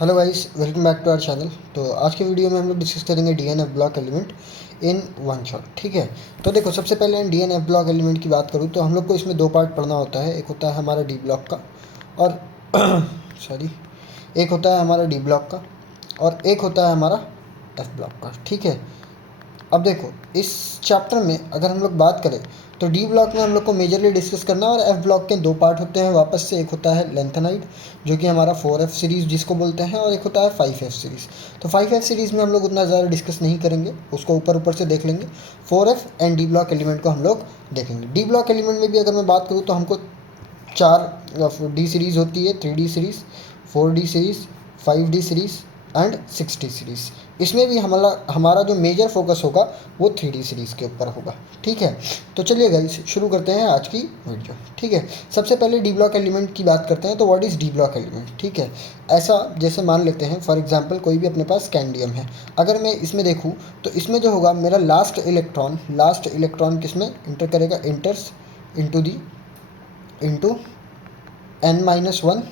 Hello guys, welcome back to our channel. तो आज के वीडियो में हम लोग डिस्कस करेंगे DNF block element in one shot. ठीक है, तो देखो सबसे पहले डीएनएफ ब्लॉक एलिमेंट की बात करूँ तो हम लोग को इसमें दो पार्ट पढ़ना होता है। एक होता है हमारा डी ब्लॉक का और सॉरी एक होता है हमारा डी ब्लॉक का और एक होता है हमारा एफ ब्लॉक का। ठीक है, अब देखो इस चैप्टर में अगर हम लोग बात करें तो डी ब्लॉक में हम लोग को मेजरली डिस्कस करना है और एफ ब्लॉक के दो पार्ट होते हैं वापस से। एक होता है लेंथेनाइड जो कि हमारा 4F सीरीज़ जिसको बोलते हैं, और एक होता है 5F सीरीज़। तो 5F सीरीज़ में हम लोग उतना ज़्यादा डिस्कस नहीं करेंगे, उसको ऊपर ऊपर से देख लेंगे। 4F and D block element को हम लोग देखेंगे। डी ब्लॉक एलिमेंट में भी अगर मैं बात करूँ तो हमको 4 डी सीरीज़ होती है, 3D series, 4D series, 5D series and 6D series. इसमें भी हमारा जो मेजर फोकस होगा वो 3D सीरीज़ के ऊपर होगा। ठीक है, तो चलिए गाइस शुरू करते हैं आज की वीडियो। ठीक है, सबसे पहले डी ब्लॉक एलिमेंट की बात करते हैं। तो what is D block element? ठीक है, ऐसा जैसे मान लेते हैं फॉर एग्जांपल कोई भी अपने पास स्कैंडियम है। अगर मैं इसमें देखूँ तो इसमें जो होगा मेरा लास्ट इलेक्ट्रॉन किस में इंटर करेगा? इंटर्स into n-1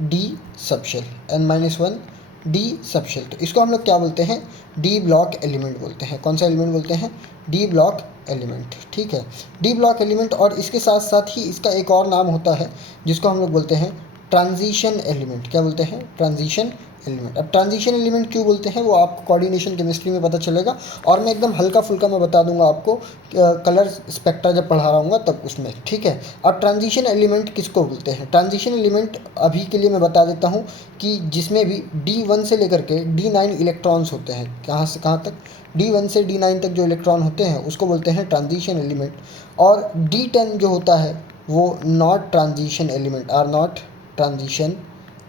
D subshell, n-1 D subshell. तो इसको हम लोग क्या बोलते हैं? डी ब्लॉक एलिमेंट बोलते हैं। कौन सा एलिमेंट बोलते हैं? D block element. ठीक है, डी ब्लॉक एलिमेंट। और इसके साथ साथ ही इसका एक और नाम होता है जिसको हम लोग बोलते हैं ट्रांजिशन एलिमेंट। क्या बोलते हैं? Transition element. अब ट्रांजिशन एलिमेंट क्यों बोलते हैं वो आपको कोऑर्डिनेशन केमिस्ट्री में पता चलेगा, और मैं एकदम हल्का फुल्का मैं बता दूंगा आपको कलर स्पेक्ट्रा जब पढ़ा रहा हूँ तब उसमें। ठीक है, अब ट्रांजिशन एलिमेंट किसको बोलते हैं? ट्रांजिशन एलिमेंट अभी के लिए मैं बता देता हूँ कि जिसमें भी D1 से लेकर के D9 इलेक्ट्रॉन्स होते हैं। कहाँ से कहाँ तक? D1 से D9 तक जो इलेक्ट्रॉन होते हैं उसको बोलते हैं ट्रांजिशन एलिमेंट। और D10 जो होता है वो not transition element, or not transition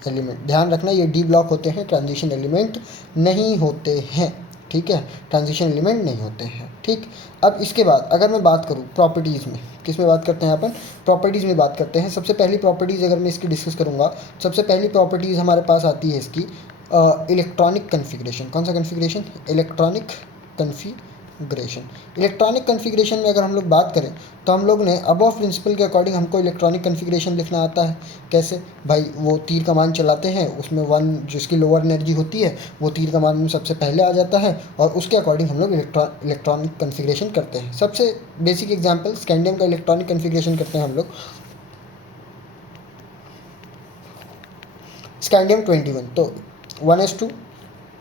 element. ध्यान रखना ये डी ब्लॉक होते हैं, ट्रांजिशन एलिमेंट नहीं होते हैं। ठीक है, ट्रांजिशन एलिमेंट नहीं होते हैं। ठीक, अब इसके बाद अगर मैं बात करूँ प्रॉपर्टीज़ में, किस में बात करते हैं अपन? प्रॉपर्टीज़ में बात करते हैं। सबसे पहली प्रॉपर्टीज़ अगर मैं इसकी डिस्कस करूँगा, सबसे पहली प्रॉपर्टीज़ हमारे पास आती है इसकी इलेक्ट्रॉनिक कन्फिग्रेशन। कौन सा configuration? Electronic configuration. Electronic configuration में अगर हम लोग बात करें तो हम लोग ने अबव प्रिंसिपल के अकॉर्डिंग हमको इलेक्ट्रॉनिक कन्फिग्रेशन लिखना आता है। कैसे भाई? वो तीर कमान चलाते हैं, उसमें 1 जिसकी लोअर एनर्जी होती है वो तीर कमान में सबसे पहले आ जाता है, और उसके अकॉर्डिंग हम लोग इलेक्ट्रॉनिक कन्फिग्रेशन करते हैं। सबसे बेसिक एग्जाम्पल स्कैंडियम का इलेक्ट्रॉनिक कन्फिग्रेशन करते हैं हम लोग। स्कैंडियम 21, तो 1s2,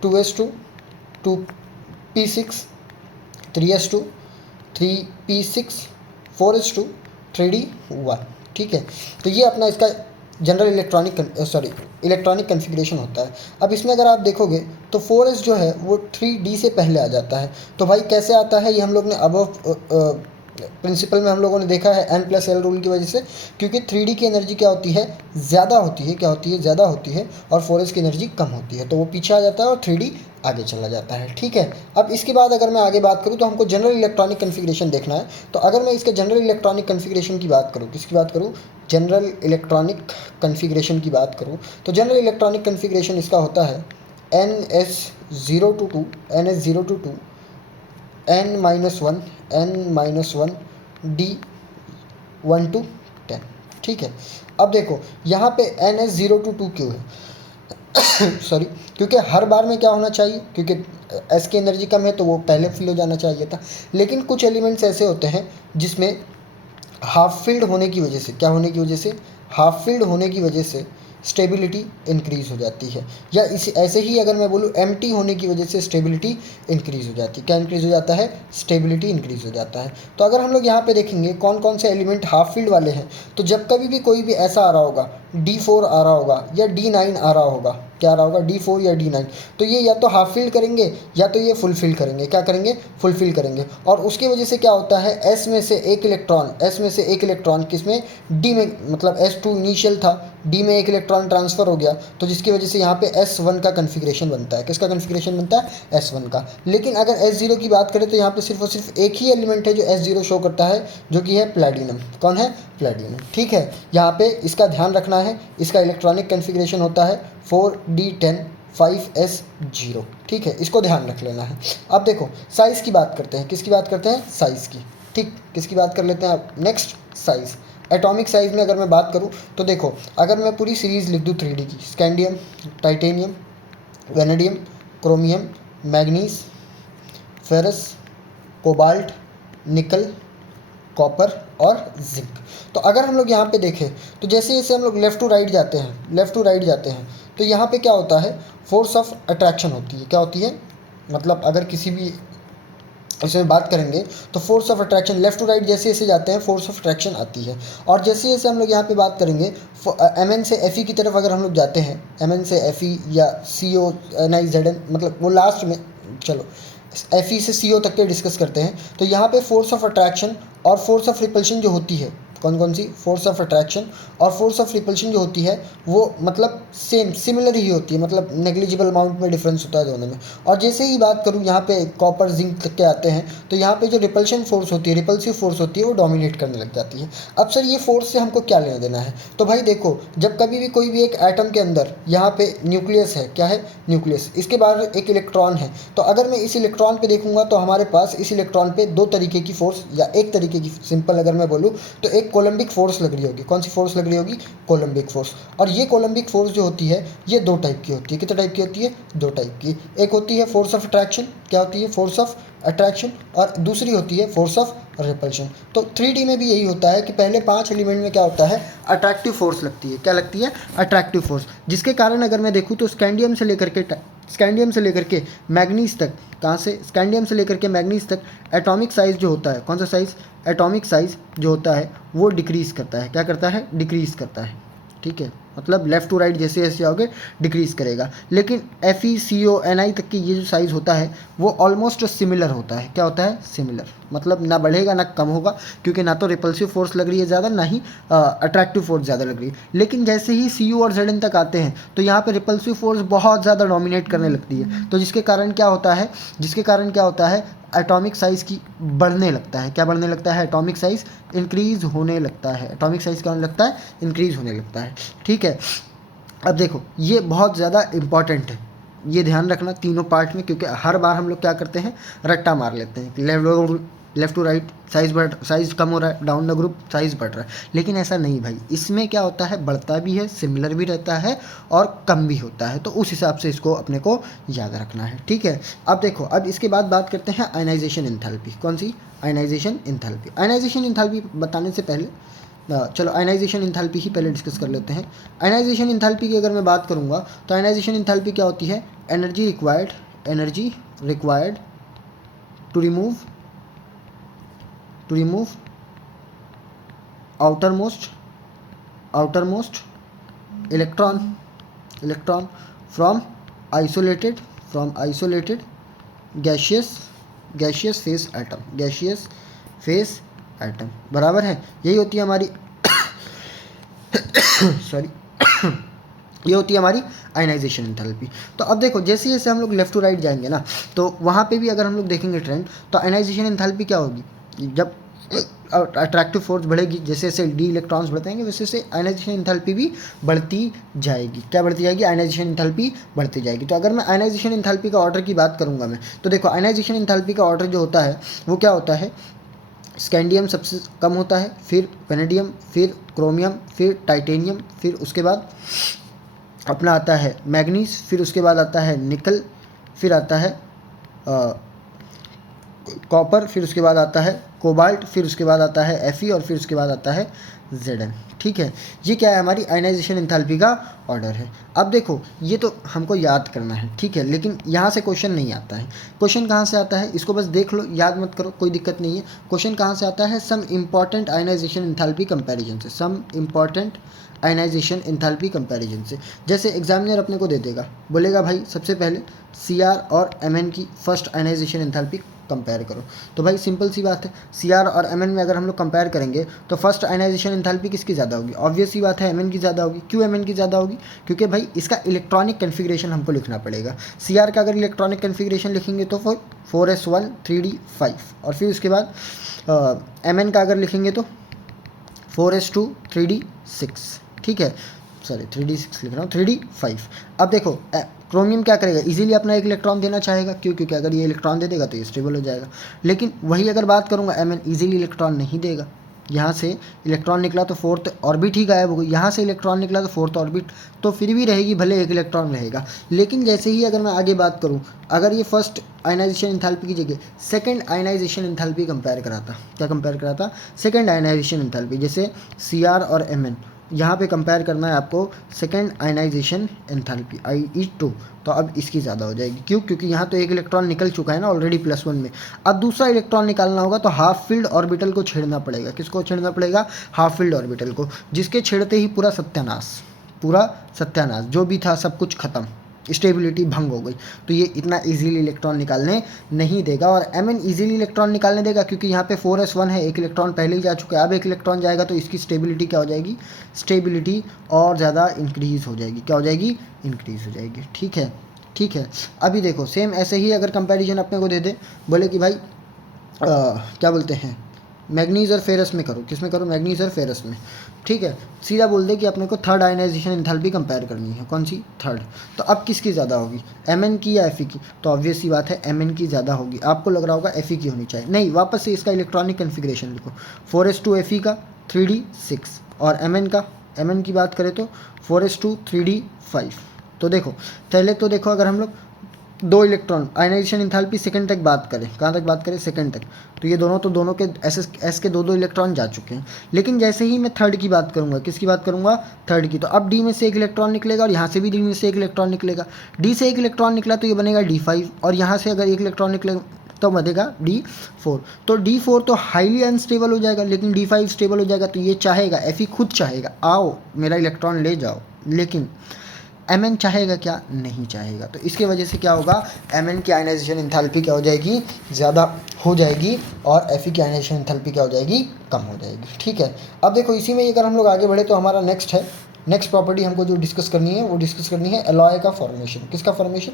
2s2, 2p6, 3s2, 3p6, 4s2, 3d1। ठीक है, तो ये अपना इसका जनरल इलेक्ट्रॉनिक कन्फिग्रेशन होता है। अब इसमें अगर आप देखोगे तो 4s जो है वो 3d से पहले आ जाता है। तो भाई कैसे आता है? ये हम लोग ने अबव प्रिंसिपल में हम लोगों ने देखा है n+l रूल की वजह से, क्योंकि 3D की एनर्जी क्या होती है? ज़्यादा होती है। क्या होती है? ज़्यादा होती है, और 4s की एनर्जी कम होती है, तो वो पीछे आ जाता है और 3D आगे चला जाता है। ठीक है, अब इसके बाद अगर मैं आगे बात करूँ तो हमको जनरल इलेक्ट्रॉनिक कन्फिग्रेशन देखना है। तो अगर मैं इसके जनरल इलेक्ट्रॉनिक कन्फिग्रेशन की बात करूँ, किसकी बात करूँ? जनरल इलेक्ट्रॉनिक कन्फिग्रेशन की बात करूँ तो जनरल इलेक्ट्रॉनिक कन्फिग्रेशन इसका होता है NS0 to 2, n-1 D1 to 10। ठीक है, अब देखो यहाँ पे NS0 to 2 क्यों है? सॉरी, क्योंकि हर बार में क्या होना चाहिए? क्योंकि S की एनर्जी कम है तो वो पहले फिल हो जाना चाहिए था। लेकिन कुछ एलिमेंट्स ऐसे होते हैं जिसमें हाफ फिल्ड होने की वजह से, क्या होने की वजह से? हाफ फिल्ड होने की वजह से स्टेबिलिटी इंक्रीज़ हो जाती है। या इसी ऐसे ही अगर मैं बोलूँ एम्प्टी होने की वजह से स्टेबिलिटी इंक्रीज़ हो जाती है। क्या इंक्रीज़ हो जाता है? स्टेबिलिटी इंक्रीज़ हो जाता है। तो अगर हम लोग यहाँ पे देखेंगे कौन कौन से एलिमेंट हाफ फील्ड वाले हैं, तो जब कभी भी कोई भी ऐसा आ रहा होगा D4 आ रहा होगा या D9 आ रहा होगा, क्या आ रहा होगा? D4 या D9, तो ये या तो हाफ फिल करेंगे या तो ये फुल फिल करेंगे। क्या करेंगे? फुल फिल करेंगे। और उसकी वजह से क्या होता है? S में से एक इलेक्ट्रॉन किस में? D में, मतलब S2 इनिशियल था, D में एक इलेक्ट्रॉन ट्रांसफ़र हो गया, तो जिसकी वजह से यहाँ पे S1 का कन्फिग्रेशन बनता है। किसका कन्फिग्रेशन बनता है? S1 का। लेकिन अगर S0 की बात करें तो यहाँ पे सिर्फ और सिर्फ एक ही एलिमेंट है जो S0 शो करता है, जो कि है प्लैटिनम। कौन है? प्लैटिनम। ठीक है, यहाँ पे इसका ध्यान रखना है। इसका इलेक्ट्रॉनिक कन्फिग्रेशन होता है 4d10 5s0। ठीक है, इसको ध्यान रख लेना है। अब देखो साइज़ की बात करते हैं। किसकी बात करते हैं? साइज़ की। ठीक, किसकी बात कर लेते हैं आप? Next size. एटॉमिक साइज़ में अगर मैं बात करूँ तो देखो, अगर मैं पूरी सीरीज़ लिख दूँ 3D की, scandium, titanium, vanadium, chromium, manganese, ferrous, cobalt, निकल, कॉपर और जिंक। तो अगर हम लोग यहाँ पे देखें तो जैसे जैसे हम लोग लेफ़्ट टू राइट जाते हैं, लेफ़्ट टू राइट जाते हैं, तो यहाँ पे क्या होता है, फोर्स ऑफ अट्रैक्शन होती है। क्या होती है, मतलब अगर किसी भी इसमें बात करेंगे तो force of attraction, left to right जैसे जैसे जाते हैं फोर्स ऑफ अट्रैक्शन आती है। और जैसे जैसे हम लोग यहाँ पे बात करेंगे एम एन से एफ ई की तरफ अगर हम लोग जाते हैं, एम एन से एफ ई या C O N I Z N, मतलब वो लास्ट में, चलो एफ ई से सी ओ तक के डिस्कस करते हैं। तो यहाँ पे फोर्स ऑफ अट्रैक्शन और फोर्स ऑफ रिपल्शन जो होती है, कौन कौन सी, फोर्स ऑफ अट्रैक्शन और फोर्स ऑफ रिपल्शन जो होती है वो मतलब सेम सिमिलर ही होती है, मतलब नेग्लिजिबल अमाउंट में डिफरेंस होता है दोनों में। और जैसे ही बात करूँ यहाँ पे कॉपर जिंक तक के आते हैं, तो यहाँ पे जो रिपल्शन फोर्स होती है, रिपल्सिव फोर्स होती है, वो डोमिनेट करने लग जाती है। अब सर ये फोर्स से हमको क्या लेना देना है, तो भाई देखो, जब कभी भी कोई भी एक एटम के अंदर यहाँ पे न्यूक्लियस है, क्या है, न्यूक्लियस, इसके बाहर एक इलेक्ट्रॉन है, तो अगर मैं इस इलेक्ट्रॉन पे देखूंगा तो हमारे पास इस इलेक्ट्रॉन पे दो तरीके की फोर्स या एक तरीके की, सिंपल अगर मैं बोलूँ तो एक कोलम्बिक फोर्स लग रही होगी। कौन सी फोर्स लग रही होगी, कोलम्बिक फोर्स। और ये कोलम्बिक फोर्स जो होती है ये दो टाइप की होती है। कितने टाइप की होती है, दो टाइप की। एक होती है फोर्स ऑफ अट्रैक्शन, क्या होती है, फोर्स ऑफ अट्रैक्शन, और दूसरी होती है फोर्स ऑफ रिपल्शन। तो 3D में भी यही होता है कि पहले 5 एलिमेंट में क्या होता है, अट्रैक्टिव फोर्स लगती है। क्या लगती है, अट्रैक्टिव फोर्स, जिसके कारण अगर मैं देखूँ तो स्कैंडियम से लेकर के मैग्नीज तक, कहाँ से, स्कैंडियम से लेकर के मैग्नीज तक एटॉमिक साइज़ जो होता है, कौन सा साइज़, एटॉमिक साइज़ जो होता है वो डिक्रीज़ करता है। क्या करता है, डिक्रीज़ करता है। ठीक है, मतलब लेफ़्ट टू राइट जैसे जैसे जाओगे डिक्रीज़ करेगा। लेकिन एफ ई सी ओ एन आई तक की ये जो साइज़ होता है वो ऑलमोस्ट सिमिलर होता है। क्या होता है, सिमिलर, मतलब ना बढ़ेगा ना कम होगा, क्योंकि ना तो रिपल्सिव फोर्स लग रही है ज़्यादा, ना ही अट्रैक्टिव फोर्स ज़्यादा लग रही है। लेकिन जैसे ही सी यू और जेड एन तक आते हैं तो यहाँ पे रिपल्सिव फोर्स बहुत ज़्यादा डोमिनेट करने लगती है। तो जिसके कारण क्या होता है, एटॉमिक साइज़ की बढ़ने लगता है। क्या बढ़ने लगता है, एटॉमिक साइज़ इंक्रीज़ होने लगता है। एटॉमिक साइज़ क्या होने लगता है, इंक्रीज़ होने लगता है। ठीक है, अब देखो ये बहुत ज़्यादा इम्पॉर्टेंट है, ये ध्यान रखना तीनों पार्ट में, क्योंकि हर बार हम लोग क्या करते हैं, रट्टा मार लेते हैं, लेफ्ट टू राइट साइज़ कम हो रहा है, डाउन द ग्रुप साइज़ बढ़ रहा है। लेकिन ऐसा नहीं भाई, इसमें क्या होता है, बढ़ता भी है, सिमिलर भी रहता है और कम भी होता है। तो उस हिसाब से इसको अपने को याद रखना है। ठीक है, अब देखो, अब इसके बाद बात करते हैं आयनाइजेशन एंथैल्पी। कौन सी, आयनाइजेशन एंथैल्पी। आयनाइजेशन एंथैल्पी बताने से पहले चलो आयनाइजेशन एंथैल्पी ही पहले डिस्कस कर लेते हैं। आयनाइजेशन एंथैल्पी की अगर मैं बात करूँगा तो आयनाइजेशन एंथैल्पी क्या होती है, energy required to remove outermost electron from isolated gaseous phase atom, बराबर है। यही होती है हमारी सॉरी ये होती है हमारी आयनाइजेशन एंथैल्पी। तो अब देखो, जैसे जैसे हम लोग लेफ्ट टू राइट जाएंगे ना, तो वहाँ पे भी अगर हम लोग देखेंगे ट्रेंड, तो आयनाइजेशन एंथैल्पी क्या होगी, जब अट्रैक्टिव फोर्स बढ़ेगी, जैसे जैसे डी इलेक्ट्रॉन्स बढ़ते हैं वैसे वैसे आयनाइजेशन एंथैल्पी भी बढ़ती जाएगी। क्या बढ़ती जाएगी, आयनाइजेशन एंथैल्पी बढ़ती जाएगी। तो अगर मैं आयनाइजेशन एंथैल्पी का ऑर्डर की बात करूँगा मैं, तो देखो आयनाइजेशन एंथैल्पी का ऑर्डर जो होता है वो क्या होता है, स्कैंडियम सबसे कम होता है, फिर वेनेडियम, फिर क्रोमियम, फिर टाइटेनियम, फिर उसके बाद अपना आता है मैग्नीज, फिर उसके बाद आता है निकल, फिर आता है कॉपर, फिर उसके बाद आता है कोबाल्ट, फिर उसके बाद आता है एफ और फिर उसके बाद आता है जेड। ठीक है, ये क्या है, हमारी आयनाइजेशन एंथैल्पी का ऑर्डर है। अब देखो, ये तो हमको याद करना है, ठीक है, लेकिन यहाँ से क्वेश्चन नहीं आता है। क्वेश्चन कहाँ से आता है, इसको बस देख लो, याद मत करो, कोई दिक्कत नहीं है। क्वेश्चन कहाँ से आता है, some important ionisation enthalpy comparison से, some important ionisation enthalpy comparison से। जैसे एग्जामिनर अपने को दे देगा, बोलेगा भाई सबसे पहले CR और MN की फर्स्ट आयनाइजेशन एंथैल्पी कंपेयर करो। तो भाई सिंपल सी बात है, CR और MN में अगर हम लोग कंपेयर करेंगे तो फर्स्ट आयनाइजेशन एंथैल्पी किसकी ज़्यादा होगी, ऑब्वियस सी बात है MN की ज़्यादा होगी। क्यों MN की ज़्यादा होगी, क्योंकि भाई इसका इलेक्ट्रॉनिक कन्फिग्रेशन हमको लिखना पड़ेगा। CR का अगर इलेक्ट्रॉनिक कन्फिग्रेशन लिखेंगे तो 4s1 3d 5, और फिर उसके बाद MN का अगर लिखेंगे तो 4s2 3d 6। ठीक है, सॉरी 3d 6 लिख रहा हूँ, 3d 5। अब देखो क्रोमियम क्या करेगा, इजीली अपना एक इलेक्ट्रॉन देना चाहेगा, क्यों, क्योंकि अगर ये इलेक्ट्रॉन दे देगा तो ये स्टेबल हो जाएगा। लेकिन वही अगर बात करूँगा MN इजीली इलेक्ट्रॉन नहीं देगा, यहाँ से इलेक्ट्रॉन निकला तो फोर्थ ऑर्बिट ही गायब हो गई, यहाँ से इलेक्ट्रॉन निकला तो फोर्थ ऑर्बिट तो फिर भी रहेगी, भले एक इलेक्ट्रॉन रहेगा। लेकिन जैसे ही अगर मैं आगे बात करूँ, अगर ये फर्स्ट आयनाइजेशन एंथैल्पी की जगह सेकंड आयनाइजेशन एंथैल्पी कंपेयर कराता, क्या कंपेयर कराता, सेकंड आयनाइजेशन एंथैल्पी, जैसे Cr और Mn, यहाँ पे कंपेयर करना है आपको सेकंड आयनाइजेशन एंथैल्पी IE2, तो अब इसकी ज़्यादा हो जाएगी। क्यों? क्योंकि यहाँ तो एक इलेक्ट्रॉन निकल चुका है ना ऑलरेडी +1 में, अब दूसरा इलेक्ट्रॉन निकालना होगा तो हाफ फील्ड ऑर्बिटल को छेड़ना पड़ेगा। किसको छेड़ना पड़ेगा? हाफ फील्ड ऑर्बिटल को, जिसके छेड़ते ही पूरा सत्यानाश, पूरा सत्यानाश, जो भी था सब कुछ खत्म, स्टेबिलिटी भंग हो गई। तो ये इतना इजीली इलेक्ट्रॉन निकालने नहीं देगा। और Mn इजीली इलेक्ट्रॉन निकालने देगा क्योंकि यहाँ पे 4s1 है, एक इलेक्ट्रॉन पहले ही जा चुका है, अब एक इलेक्ट्रॉन जाएगा तो इसकी स्टेबिलिटी क्या हो जाएगी, स्टेबिलिटी और ज़्यादा इंक्रीज़ हो जाएगी। क्या हो जाएगी? इंक्रीज़ हो जाएगी। ठीक है, ठीक है। अभी देखो सेम ऐसे ही अगर कंपैरिजन अपने को दे दे, बोले कि भाई क्या बोलते हैं, मैग्नीज और फेरस में करो, किस में करो? मैग्नीज और फेरस में। ठीक है, सीधा बोल दे कि अपने को थर्ड आयनाइजेशन एंथैल्पी कंपेयर करनी है। कौन सी? थर्ड। तो अब किसकी ज़्यादा होगी, Mn की या Fe की? तो ऑब्वियस सी बात है Mn की ज़्यादा होगी। आपको लग रहा होगा Fe की होनी चाहिए, नहीं, वापस से इसका इलेक्ट्रॉनिक कन्फिग्रेशन लिखो, 4s2 Fe का 3d6, और Mn की बात करें तो 4s2 3d5। तो देखो पहले तो देखो, अगर हम लोग दो इलेक्ट्रॉन आयनाइजेशन एंथैल्पी सेकंड तक बात करें, कहाँ तक बात करें? सेकंड तक, तो ये दोनों के एस के दो इलेक्ट्रॉन जा चुके हैं। लेकिन जैसे ही मैं थर्ड की बात करूँगा, किसकी बात करूँगा? थर्ड की, तो अब डी में से एक इलेक्ट्रॉन निकलेगा और यहाँ से भी डी में से एक इलेक्ट्रॉन निकलेगा। डी से एक इलेक्ट्रॉन निकला तो ये बनेगा D5, और यहाँ से अगर एक इलेक्ट्रॉन निकलेगा तो बनेगा D4। तो D4 तो हाईली अनस्टेबल हो जाएगा, लेकिन D5 स्टेबल हो जाएगा। तो ये चाहेगा, Fe खुद चाहेगा, आओ मेरा इलेक्ट्रॉन ले जाओ, लेकिन Mn चाहेगा क्या? नहीं चाहेगा। तो इसके वजह से क्या होगा, Mn की आयनाइजेशन एंथैल्पी क्या हो जाएगी? ज़्यादा हो जाएगी, और Fe की आयनाइजेशन एंथैल्पी क्या हो जाएगी? कम हो जाएगी। ठीक है, अब देखो इसी में अगर हम लोग आगे बढ़े तो हमारा नेक्स्ट प्रॉपर्टी हमको जो डिस्कस करनी है वो डिस्कस करनी है एलॉय का फॉर्मेशन। किसका फॉर्मेशन?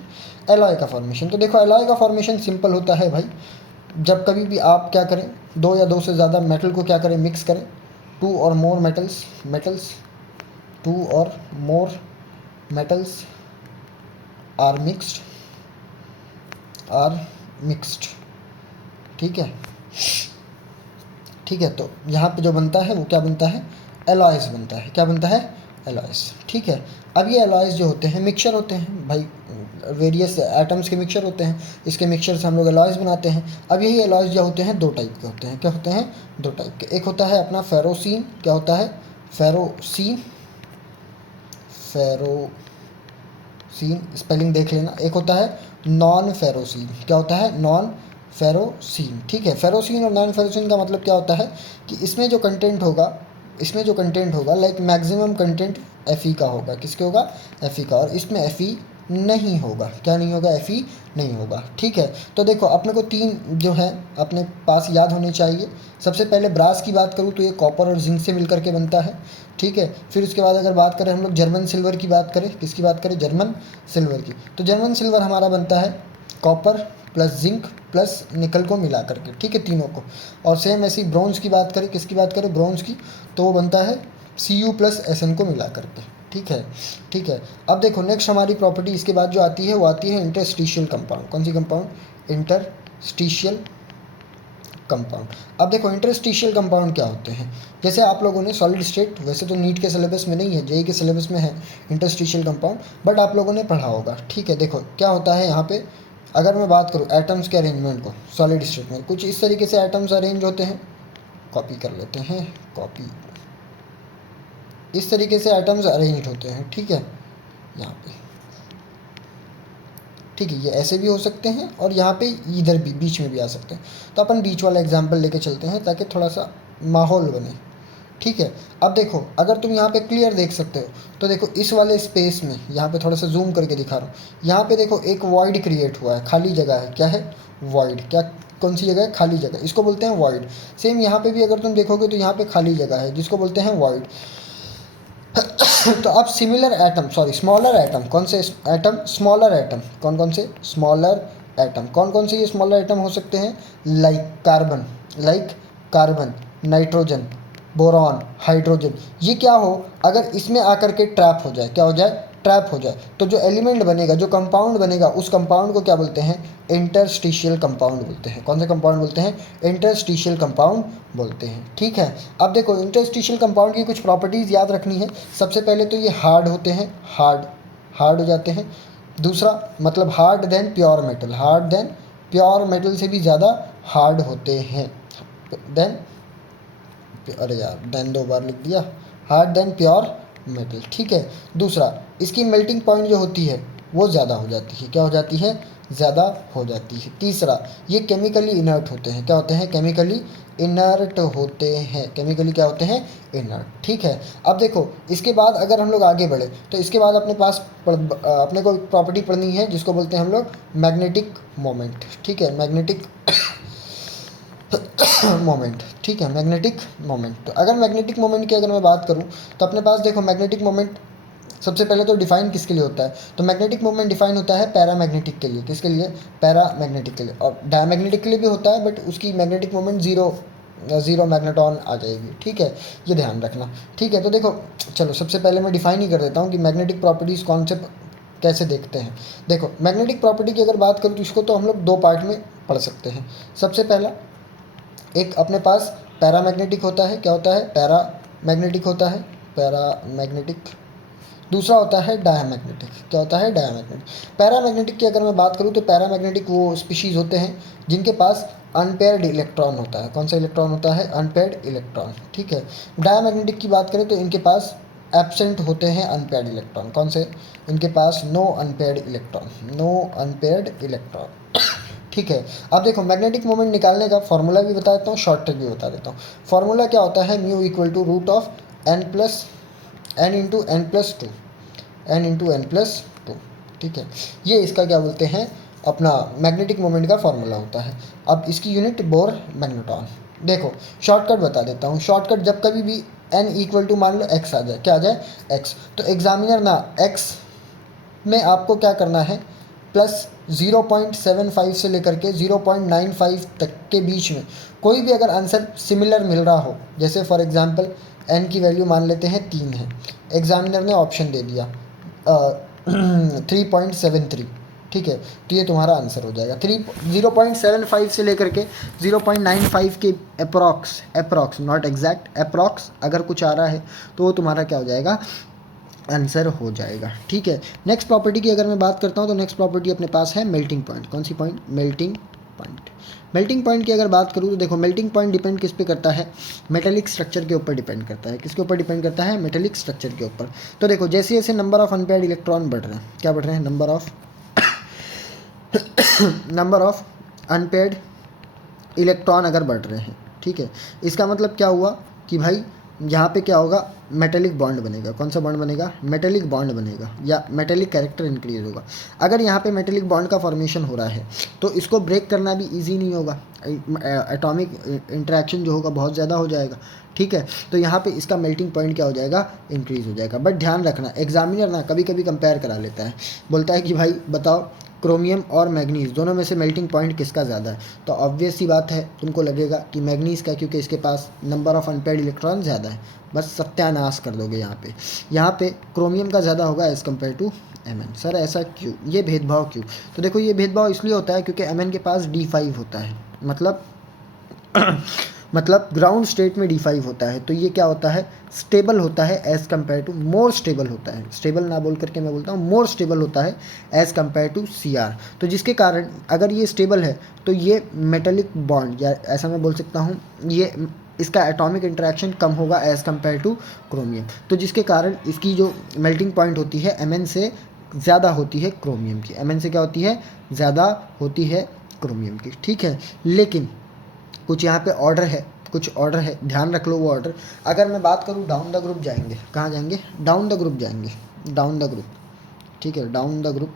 एलॉय का फॉर्मेशन। तो देखो एलॉय का फॉर्मेशन सिंपल होता है भाई, जब कभी भी आप क्या करें, दो या दो से ज़्यादा मेटल को क्या करें, मिक्स करें, टू और मोर metals are mixed। ठीक है, ठीक है। तो यहाँ पे जो बनता है वो क्या बनता है? एलॉयज बनता है। क्या बनता है? एलॉयज। ठीक है, अब ये एलॉयज जो होते हैं मिक्सचर होते हैं भाई, वेरियस एटम्स के मिक्सचर होते हैं, इसके मिक्सचर से हम लोग एलॉयज बनाते हैं। अब यही एलॉयज जो होते हैं दो टाइप के होते हैं। क्या होते हैं? दो टाइप के। एक होता है अपना फेरोसीन। क्या होता है? फेरोसीन, स्पेलिंग देख लेना। एक होता है नॉन फेरोसीन। क्या होता है? नॉन फेरोसीन। ठीक है, फेरोसीन और नॉन फेरोसीन का मतलब क्या होता है कि इसमें जो कंटेंट होगा लाइक मैक्सिमम कंटेंट Fe का होगा। किसके होगा? Fe का। और इसमें Fe नहीं होगा। क्या नहीं होगा? Fe नहीं होगा। ठीक है, तो देखो अपने को तीन जो है अपने पास याद होने चाहिए। सबसे पहले ब्रास की बात करूँ तो ये कॉपर और जिंक से मिलकर के बनता है। ठीक है, फिर उसके बाद अगर बात करें हम लोग जर्मन सिल्वर की बात करें, किसकी बात करें? जर्मन सिल्वर की। तो जर्मन सिल्वर हमारा बनता है कॉपर प्लस जिंक प्लस निकल को मिला करके। ठीक है, तीनों को। और सेम ऐसी ब्रॉन्ज की बात करें, किसकी बात करें? ब्रॉन्ज की, तो वो बनता है Cu प्लस Sn को मिला करके। ठीक है, ठीक है। अब देखो नेक्स्ट हमारी प्रॉपर्टी इसके बाद जो आती है वो आती है इंटरस्टिशियल कंपाउंड। कौन सी कंपाउंड? Interstitial compound. अब देखो इंटरस्टिशियल कंपाउंड क्या होते हैं, जैसे आप लोगों ने सॉलिड स्टेट, वैसे तो नीट के सिलेबस में नहीं है, जेई के सिलेबस में है इंटरस्टिशियल कंपाउंड, बट आप लोगों ने पढ़ा होगा। ठीक है, देखो क्या होता है यहाँ पे, अगर मैं बात करूँ एटम्स के अरेंजमेंट को सॉलिड स्टेट में, कुछ इस तरीके से एटम्स अरेंज होते हैं। कॉपी कर लेते हैं, कॉपी, इस तरीके से एटम्स अरेंज होते हैं। ठीक है, यहाँ पे, ठीक है, ये ऐसे भी हो सकते हैं और यहाँ पे इधर भी बीच में भी आ सकते हैं। तो अपन बीच वाला एग्जाम्पल लेके चलते हैं ताकि थोड़ा सा माहौल बने। ठीक है, अब देखो अगर तुम यहाँ पे क्लियर देख सकते हो तो देखो इस वाले स्पेस में, यहाँ पे थोड़ा सा जूम करके दिखा रहा हूँ, यहाँ पे देखो एक वॉइड क्रिएट हुआ है, खाली जगह है। क्या है? वॉइड। क्या, कौन सी जगह है? खाली जगह, इसको बोलते हैं वॉइड। सेम यहाँ पे भी अगर तुम देखोगे तो यहाँ पे खाली जगह है जिसको बोलते हैं वॉइड। तो अब सिमिलर एटम, स्मॉलर एटम, कौन से एटम? Smaller atom. कौन कौन से? Smaller atom. कौन कौन से ये स्मॉलर एटम हो सकते हैं? Like carbon, nitrogen, boron, hydrogen. ये क्या हो, अगर इसमें आकर के ट्रैप हो जाए, क्या हो जाए? ट्रैप हो जाए तो जो एलिमेंट बनेगा, जो कंपाउंड बनेगा, उस कंपाउंड को क्या बोलते हैं? इंटरस्टिशियल कंपाउंड बोलते हैं। कौन से कंपाउंड बोलते हैं? इंटरस्टिशियल कंपाउंड बोलते हैं। ठीक है, अब देखो इंटरस्टिशियल कंपाउंड की कुछ प्रॉपर्टीज़ याद रखनी है। सबसे पहले तो ये हार्ड होते हैं, हार्ड हो जाते हैं। दूसरा मतलब hard than pure metal, hard than pure metal से भी ज़्यादा हार्ड होते हैं। देन, अरे यार देन 2 बार लिख दिया, हार्ड देन प्योर मेटल। ठीक है, दूसरा इसकी मेल्टिंग पॉइंट जो होती है वो ज़्यादा हो जाती है। क्या हो जाती है? ज़्यादा हो जाती है। तीसरा, ये केमिकली इनर्ट होते हैं। क्या होते हैं? केमिकली इनर्ट होते हैं। केमिकली क्या होते हैं? इनर्ट। ठीक है, अब देखो इसके बाद अगर हम लोग आगे बढ़े तो इसके बाद अपने पास अपने को प्रॉपर्टी पढ़नी है जिसको बोलते हैं हम लोग मैग्नेटिक मोमेंट। ठीक है, मैग्नेटिक मोमेंट। ठीक है, मैग्नेटिक मोमेंट। तो अगर मैग्नेटिक मोमेंट की अगर मैं बात करूं तो अपने पास देखो मैग्नेटिक मोमेंट सबसे पहले तो डिफाइन किसके लिए होता है? तो मैग्नेटिक मोमेंट डिफाइन होता है पैरामैग्नेटिक के लिए। किसके लिए? पैरामैग्नेटिक के लिए। और डायमैग्नेटिक के लिए भी होता है बट उसकी मैग्नेटिक मोमेंट ज़ीरो मैग्नेटॉन आ जाएगी। ठीक है, ये ध्यान रखना। ठीक है, तो देखो चलो सबसे पहले मैं डिफाइन ही कर देता हूँ कि मैग्नेटिक प्रॉपर्टीज़ कॉन्सेप्ट कैसे देखते हैं। देखो मैग्नेटिक प्रॉपर्टी की अगर बात करूँ तो इसको तो हम लोग 2 पार्ट में पढ़ सकते हैं। सबसे पहला एक अपने पास पैरामैग्नेटिक होता है। क्या होता है? पैरामैग्नेटिक होता है, पैरामैग्नेटिक। दूसरा होता है डायमैग्नेटिक। क्या होता है? डायमैग्नेटिक। पैरामैग्नेटिक की अगर मैं बात करूँ तो पैरामैग्नेटिक वो स्पीशीज़ होते हैं जिनके पास अनपेयर्ड इलेक्ट्रॉन होता है। कौन सा इलेक्ट्रॉन होता है? Unpaired electron. ठीक है, डायमैग्नेटिक की बात करें तो इनके पास एब्सेंट होते हैं अनपेयर्ड इलेक्ट्रॉन। कौन से? इनके पास no unpaired electron, no unpaired electron. ठीक है, अब देखो मैग्नेटिक मोमेंट निकालने का फॉर्मूला भी बता देता हूँ, शॉर्ट ट्रिक भी बता देता हूँ। फॉर्मूला क्या होता है? Mu equal to root of n into n plus two, n into n plus two. ठीक है, ये इसका क्या बोलते हैं? अपना मैग्नेटिक मोमेंट का फॉर्मूला होता है। अब इसकी यूनिट बोर मैग्नेटॉन। देखो शॉर्टकट बता देता हूँ। शॉर्टकट जब कभी भी एन इक्वल टू मान लो एक्स आ जाए, क्या आ जाए? एक्स, तो एग्जामिनर ना एक्स में आपको क्या करना है? प्लस 0.75 से लेकर के 0.95 तक के बीच में कोई भी अगर आंसर सिमिलर मिल रहा हो, जैसे फॉर एग्जांपल n की वैल्यू मान लेते हैं 3 है, एग्जामिनर ने ऑप्शन दे दिया 3.73। ठीक है, तो ये तुम्हारा आंसर हो जाएगा। 0.75 से लेकर के 0.95 के अप्रॉक्स नॉट एग्जैक्ट, अप्रॉक्स अगर कुछ आ रहा है तो वो तुम्हारा क्या हो जाएगा? आंसर हो जाएगा। ठीक है, नेक्स्ट प्रॉपर्टी की अगर मैं बात करता हूँ तो नेक्स्ट प्रॉपर्टी अपने पास है मेल्टिंग पॉइंट। कौन सी point? Melting point. Melting point की अगर बात करूँ तो देखो मेल्टिंग पॉइंट डिपेंड किस पे करता है? मेटेलिक स्ट्रक्चर के ऊपर डिपेंड करता है। किसके ऊपर डिपेंड करता है? मेटेलिक स्ट्रक्चर के ऊपर। तो देखो जैसे जैसे नंबर ऑफ अनपेयर्ड इलेक्ट्रॉन बढ़ रहे हैं, क्या बढ़ रहे हैं? नंबर ऑफ अनपेयर्ड इलेक्ट्रॉन अगर बढ़ रहे हैं, ठीक है, इसका मतलब क्या हुआ कि भाई यहाँ पे क्या होगा? मेटेलिक बॉन्ड बनेगा। कौन सा बॉन्ड बनेगा? मेटेलिक बॉन्ड बनेगा या मेटेलिक कैरेक्टर इंक्रीज होगा। अगर यहाँ पे मेटेलिक बॉन्ड का फॉर्मेशन हो रहा है तो इसको ब्रेक करना भी इजी नहीं होगा। एटॉमिक इंटरेक्शन जो होगा बहुत ज़्यादा हो जाएगा। ठीक है, तो यहाँ पे इसका मेल्टिंग पॉइंट क्या हो जाएगा? इंक्रीज हो जाएगा। बट ध्यान रखना एग्जामिनर ना कभी कभी कंपेयर करा लेता है, बोलता है कि भाई बताओ क्रोमियम और मैग्नीज दोनों में से मेल्टिंग पॉइंट किसका ज़्यादा है? तो ऑब्वियस सी बात है तुमको लगेगा कि मैग्नीज का, क्योंकि इसके पास नंबर ऑफ अनपेयर्ड इलेक्ट्रॉन ज़्यादा है। बस सत्यानाश कर दोगे यहाँ पे क्रोमियम का ज़्यादा होगा as compare to Mn। Sir ऐसा क्यों? ये भेदभाव क्यों? तो देखो ये भेदभाव इसलिए होता है क्योंकि Mn के पास D5 होता है, मतलब ग्राउंड स्टेट में D5 होता है। तो ये क्या होता है? स्टेबल होता है as compare to, more stable होता है। स्टेबल ना बोल करके मैं बोलता हूँ मोर स्टेबल होता है एज़ कम्पेयर टू Cr। तो जिसके कारण अगर ये स्टेबल है तो ये मेटेलिक बॉन्ड, या ऐसा मैं बोल सकता हूँ ये इसका एटॉमिक इंटरेक्शन कम होगा एज़ कम्पेयर टू क्रोमियम। तो जिसके कारण इसकी जो मेल्टिंग पॉइंट होती है Mn से ज़्यादा होती है क्रोमियम की। Mn से क्या होती है? ज़्यादा होती है क्रोमियम की। ठीक है, लेकिन कुछ यहाँ पे ऑर्डर है, ध्यान रख लो वो ऑर्डर। अगर मैं बात करूँ डाउन द ग्रुप जाएंगे, कहाँ जाएंगे? डाउन द ग्रुप जाएंगे, डाउन द ग्रुप। ठीक है, down the group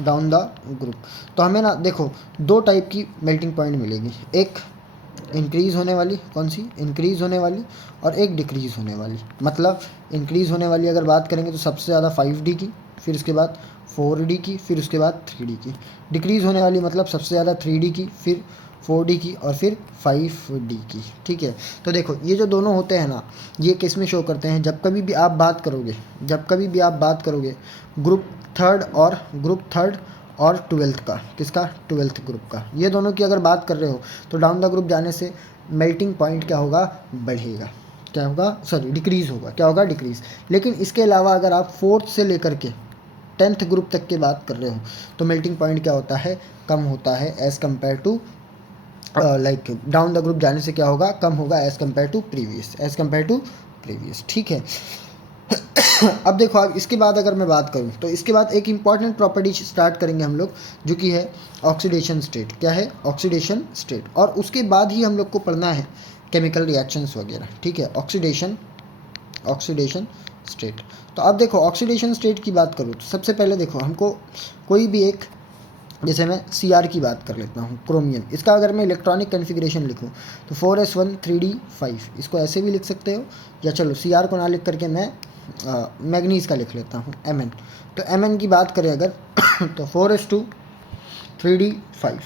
down the group तो हमें ना देखो 2 टाइप की मेल्टिंग पॉइंट मिलेगी। एक इंक्रीज़ होने वाली, कौन सी? इंक्रीज़ होने वाली, और एक डिक्रीज़ होने वाली। मतलब इंक्रीज़ होने वाली अगर बात करेंगे तो सबसे ज़्यादा 5D की, फिर उसके बाद 4D की, फिर उसके बाद 3D की। डिक्रीज़ होने वाली मतलब सबसे ज़्यादा 3D की, फिर 4D की और फिर 5D की, ठीक है। तो देखो ये जो दोनों होते हैं ना, ये किस में शो करते हैं, जब कभी भी आप बात करोगे ग्रुप थर्ड और ट्वेल्थ का, किसका, ट्वेल्थ ग्रुप का, ये दोनों की अगर बात कर रहे हो तो डाउन द ग्रुप जाने से मेल्टिंग पॉइंट क्या होगा, बढ़ेगा, क्या होगा, सॉरी डिक्रीज़ होगा, क्या होगा, डिक्रीज़। लेकिन इसके अलावा अगर आप फोर्थ से लेकर के 10th ग्रुप तक की बात कर रहे हो तो मेल्टिंग पॉइंट क्या होता है, कम होता है as compare to like down the group जाने से क्या होगा, कम होगा एज़ कम्पेयर टू प्रीवियस, ठीक है। अब देखो, अब इसके बाद अगर मैं बात करूँ तो इसके बाद एक इंपॉर्टेंट प्रॉपर्टी स्टार्ट करेंगे हम लोग, जो कि है ऑक्सीडेशन स्टेट। क्या है, ऑक्सीडेशन स्टेट। और उसके बाद ही हम लोग को पढ़ना है केमिकल रिएक्शंस वगैरह, ठीक है। Oxidation state. तो अब देखो ऑक्सीडेशन स्टेट की बात करूँ तो सबसे पहले देखो हमको कोई भी एक, जैसे मैं Cr की बात कर लेता हूँ, क्रोमियम, इसका अगर मैं इलेक्ट्रॉनिक कन्फिग्रेशन लिखूँ तो 4s1 3d5, इसको ऐसे भी लिख सकते हो, या चलो Cr को ना लिख करके मैं मैग्नीज का लिख लेता हूँ Mn। तो Mn की बात करें अगर तो 4s2 3d5।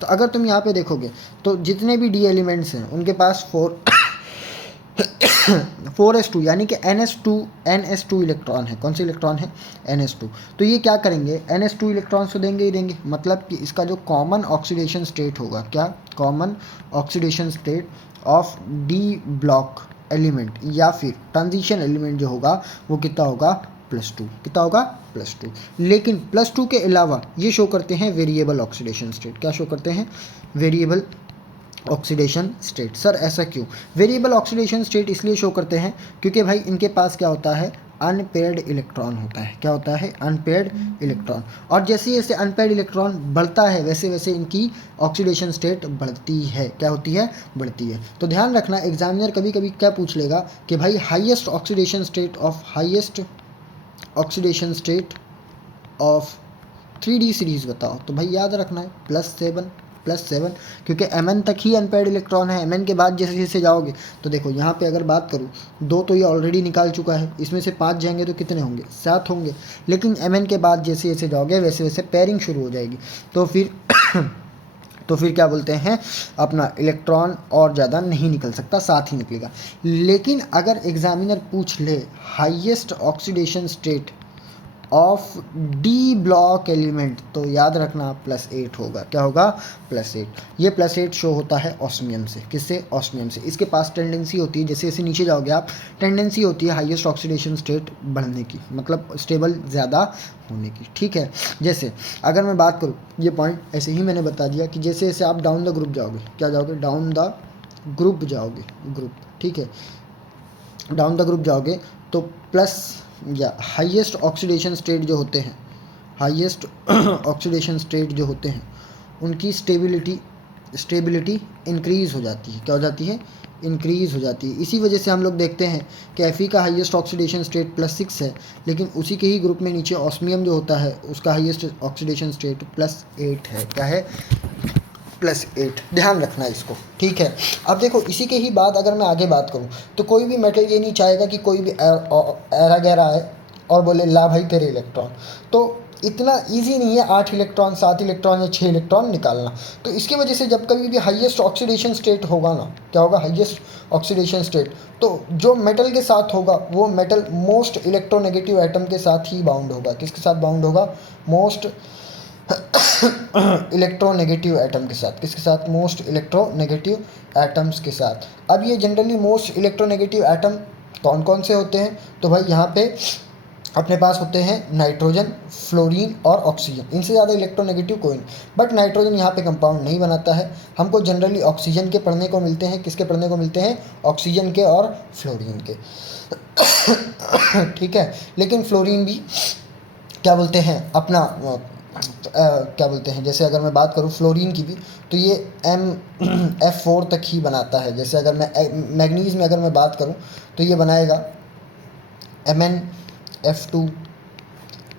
तो अगर तुम यहाँ पे देखोगे तो जितने भी डी एलिमेंट्स हैं उनके पास 4s2 यानी कि NS2 इलेक्ट्रॉन है। कौन से इलेक्ट्रॉन है, NS2। तो ये क्या करेंगे, NS2 इलेक्ट्रॉन्स तो देंगे ही देंगे, मतलब कि इसका जो कॉमन ऑक्सीडेशन स्टेट होगा, क्या, common oxidation state of D block element या फिर ट्रांजिशन एलिमेंट जो होगा वो कितना होगा, +2। कितना होगा, +2। लेकिन +2 के अलावा ये शो करते हैं वेरिएबल ऑक्सीडेशन स्टेट। क्या शो करते हैं, वेरिएबल ऑक्सीडेशन स्टेट। सर ऐसा क्यों, वेरिएबल ऑक्सीडेशन स्टेट इसलिए शो करते हैं क्योंकि भाई इनके पास क्या होता है, अनपेयर्ड इलेक्ट्रॉन होता है। क्या होता है, अनपेयर्ड इलेक्ट्रॉन। और जैसे जैसे अनपेयर्ड इलेक्ट्रॉन बढ़ता है वैसे वैसे इनकी ऑक्सीडेशन स्टेट बढ़ती है। क्या होती है, बढ़ती है। तो ध्यान रखना, एग्जामिनर कभी कभी क्या पूछ लेगा कि भाई highest oxidation state of 3D series बताओ। तो भाई याद रखना है +7, क्योंकि Mn तक ही अनपेयर्ड इलेक्ट्रॉन है। Mn के बाद जैसे जैसे जाओगे तो देखो यहाँ पे अगर बात करूँ 2 तो ये ऑलरेडी निकाल चुका है, इसमें से 5 जाएंगे तो कितने होंगे, 7 होंगे। लेकिन Mn के बाद जैसे जैसे जाओगे वैसे वैसे पेयरिंग शुरू हो जाएगी, तो फिर क्या बोलते हैं, अपना इलेक्ट्रॉन और ज़्यादा नहीं निकल सकता, साथ ही निकलेगा। लेकिन अगर एग्जामिनर पूछ ले highest oxidation state of D block element, तो याद रखना +8 होगा। क्या होगा, +8। ये +8 शो होता है ऑस्मियम से। किससे, ऑस्मियम से। इसके पास टेंडेंसी होती है, जैसे जैसे नीचे जाओगे आप, टेंडेंसी होती है हाईएस्ट ऑक्सीडेशन स्टेट बढ़ने की, मतलब स्टेबल ज़्यादा होने की, ठीक है। जैसे अगर मैं बात करूँ, ये पॉइंट ऐसे ही मैंने बता दिया कि जैसे जैसे आप डाउन द ग्रुप जाओगे, क्या जाओगे, डाउन द ग्रुप जाओगे, ग्रुप, ठीक है। डाउन द ग्रुप जाओगे तो प्लस या हाईएस्ट ऑक्सीडेशन स्टेट जो होते हैं, हाईएस्ट ऑक्सीडेशन स्टेट जो होते हैं उनकी स्टेबिलिटी इंक्रीज़ हो जाती है। क्या हो जाती है, इंक्रीज़ हो जाती है। इसी वजह से हम लोग देखते हैं कि Fe का हाईएस्ट ऑक्सीडेशन स्टेट +6 है, लेकिन उसी के ही ग्रुप में नीचे ऑस्मियम जो होता है उसका हाईएस्ट ऑक्सीडेशन स्टेट +8 है। क्या है, +8। ध्यान रखना इसको, ठीक है। अब देखो इसी के ही बाद अगर मैं आगे बात करूँ तो कोई भी मेटल ये नहीं चाहेगा कि कोई भी एरा गैरा आए और बोले ला भाई तेरे इलेक्ट्रॉन। तो इतना इजी नहीं है 8 इलेक्ट्रॉन 7 इलेक्ट्रॉन या 6 इलेक्ट्रॉन निकालना। तो इसकी वजह से जब कभी भी हाईएस्ट ऑक्सीडेशन स्टेट होगा ना, क्या होगा, हाईएस्ट ऑक्सीडेशन स्टेट, तो जो मेटल के साथ होगा वो मेटल मोस्ट इलेक्ट्रोनेगेटिव एटम के साथ ही बाउंड होगा। किसके साथ बाउंड होगा, मोस्ट इलेक्ट्रोनेगेटिव एटम के साथ। किसके साथ, मोस्ट इलेक्ट्रोनेगेटिव एटम्स के साथ। अब ये जनरली मोस्ट इलेक्ट्रोनेगेटिव एटम कौन कौन से होते हैं, तो भाई यहाँ पे अपने पास होते हैं नाइट्रोजन, फ्लोरीन और ऑक्सीजन। इनसे ज़्यादा इलेक्ट्रोनेगेटिव कोई नहीं। बट नाइट्रोजन यहाँ पे कंपाउंड नहीं बनाता है, हमको जनरली ऑक्सीजन के पढ़ने को मिलते हैं। किसके पढ़ने को मिलते हैं, ऑक्सीजन के और फ्लोरीन के ठीक है। लेकिन फ्लोरीन भी क्या बोलते हैं अपना क्या बोलते हैं, जैसे अगर मैं बात करूँ फ्लोरीन की भी, तो ये F4 तक ही बनाता है। जैसे अगर मैं मैग्नीज में अगर मैं बात करूँ तो ये बनाएगा MnF2,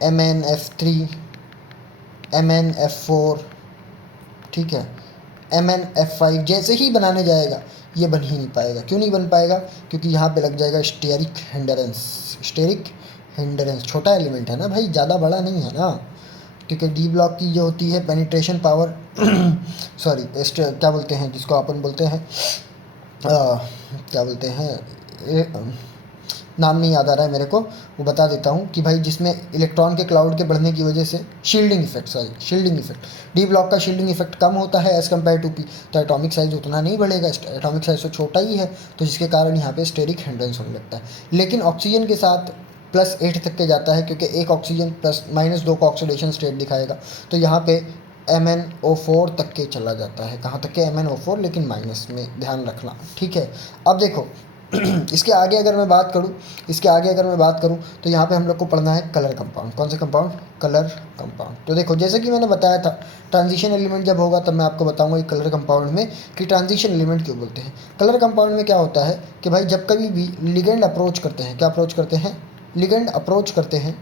MnF3, MnF4, ठीक है, MnF5। जैसे ही बनाने जाएगा ये बन ही नहीं पाएगा। क्यों नहीं बन पाएगा, क्योंकि यहाँ पे लग जाएगा स्टेरिक हिंडरेंस। छोटा एलिमेंट है ना भाई, ज़्यादा बड़ा नहीं है ना। क्योंकि डी ब्लॉक की जो होती है पेनिट्रेशन पावर सॉरी क्या बोलते हैं जिसको अपन बोलते हैं क्या बोलते हैं, नाम नहीं याद आ रहा है मेरे को, वो बता देता हूँ कि भाई जिसमें इलेक्ट्रॉन के क्लाउड के बढ़ने की वजह से शील्डिंग इफेक्ट, डी ब्लॉक का शील्डिंग इफेक्ट कम होता है एज़ कम्पेयर टू पी, तो एटॉमिक साइज उतना नहीं बढ़ेगा, एटॉमिक साइज तो छोटा ही है, तो जिसके कारण यहाँ पे स्टेरिक हिंड्रेंस होने लगता है। लेकिन ऑक्सीजन के साथ +8 तक के जाता है, क्योंकि एक ऑक्सीजन -2 का ऑक्सीडेशन स्टेट दिखाएगा, तो यहाँ पे MnO4 तक के चला जाता है। कहाँ तक के? MnO4, लेकिन माइनस में, ध्यान रखना, ठीक है। अब देखो इसके आगे अगर मैं बात करूँ तो यहाँ पे हम लोग को पढ़ना है कलर कंपाउंड। कौन से कंपाउंड? Colour compound. तो देखो जैसे कि मैंने बताया था, ट्रांजिशन एलिमेंट जब होगा तब मैं आपको बताऊंगा ये कलर कंपाउंड में कि ट्रांजिशन एलिमेंट क्यों बोलते हैं। कलर कंपाउंड में क्या होता है कि भाई जब कभी भी लिगेंड अप्रोच करते हैं, क्या अप्रोच करते हैं? लिगेंड अप्रोच करते हैं,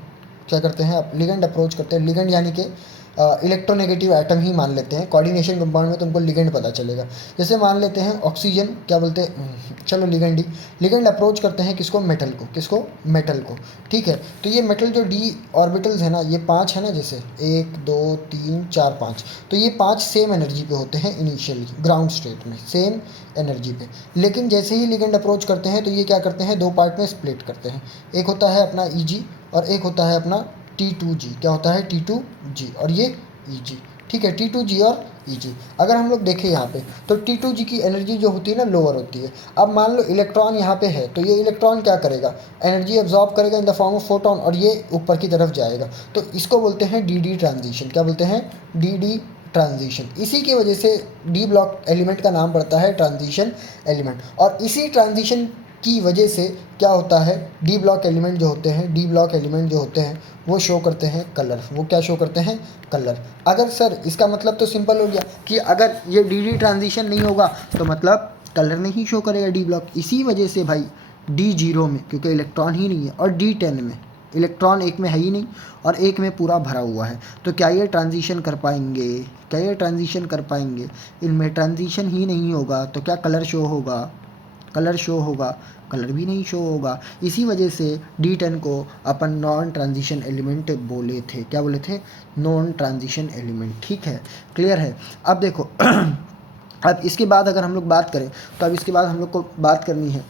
क्या करते हैं? लिगेंड अप्रोच करते हैं। लिगेंड यानी कि इलेक्ट्रोनेगेटिव एटम ही मान लेते हैं। कोऑर्डिनेशन कंपाउंड में तुमको लिगेंड पता चलेगा। जैसे मान लेते हैं ऑक्सीजन, क्या बोलते हैं, चलो लिगेंड ही, लिगेंड अप्रोच करते हैं किसको? मेटल को। किसको? मेटल को, ठीक है। तो ये मेटल जो डी ऑर्बिटल्स है ना, ये 5 है ना, जैसे 1 2 3 4 5, तो ये 5 सेम एनर्जी पे होते हैं इनिशियली, ग्राउंड स्टेट में सेम एनर्जी पे। लेकिन जैसे ही लिगेंड अप्रोच करते हैं तो ये क्या करते हैं? 2 पार्ट में स्प्लिट करते हैं। एक होता है अपना Eg और एक होता है अपना T2G। क्या होता है? T2G और ये Eg, ठीक है। T2G और Eg अगर हम लोग देखें यहाँ पे, तो T2G की एनर्जी जो होती है ना, लोअर होती है। अब मान लो इलेक्ट्रॉन यहाँ पे है, तो ये इलेक्ट्रॉन क्या करेगा? एनर्जी एब्जॉर्ब करेगा in the form of photon, और ये ऊपर की तरफ जाएगा। तो इसको बोलते हैं डी ट्रांजिशन। क्या बोलते हैं? D transition. इसी की वजह से डी ब्लॉक एलिमेंट का नाम पड़ता है ट्रांजिशन एलिमेंट। और इसी ट्रांजिशन की वजह से क्या होता है? डी ब्लॉक एलिमेंट जो होते हैं वो शो करते हैं कलर। वो क्या शो करते हैं? कलर। अगर सर इसका मतलब तो सिंपल हो गया कि अगर ये डी ट्रांजिशन नहीं होगा तो मतलब कलर नहीं शो करेगा डी ब्लॉक। इसी वजह से भाई D0 में, क्योंकि इलेक्ट्रॉन ही नहीं है, और D10 में इलेक्ट्रॉन एक में है ही नहीं और एक में पूरा भरा हुआ है, तो क्या ये ट्रांजिशन कर पाएंगे? इनमें ट्रांजिशन ही नहीं होगा तो क्या कलर शो होगा? कलर भी नहीं शो होगा। इसी वजह से D10 को अपन नॉन ट्रांजिशन एलिमेंट बोले थे। क्या बोले थे? नॉन ट्रांजिशन एलिमेंट, ठीक है, क्लियर है। अब देखो अब इसके बाद अगर हम लोग बात करें तो अब इसके बाद हम लोग को बात करनी है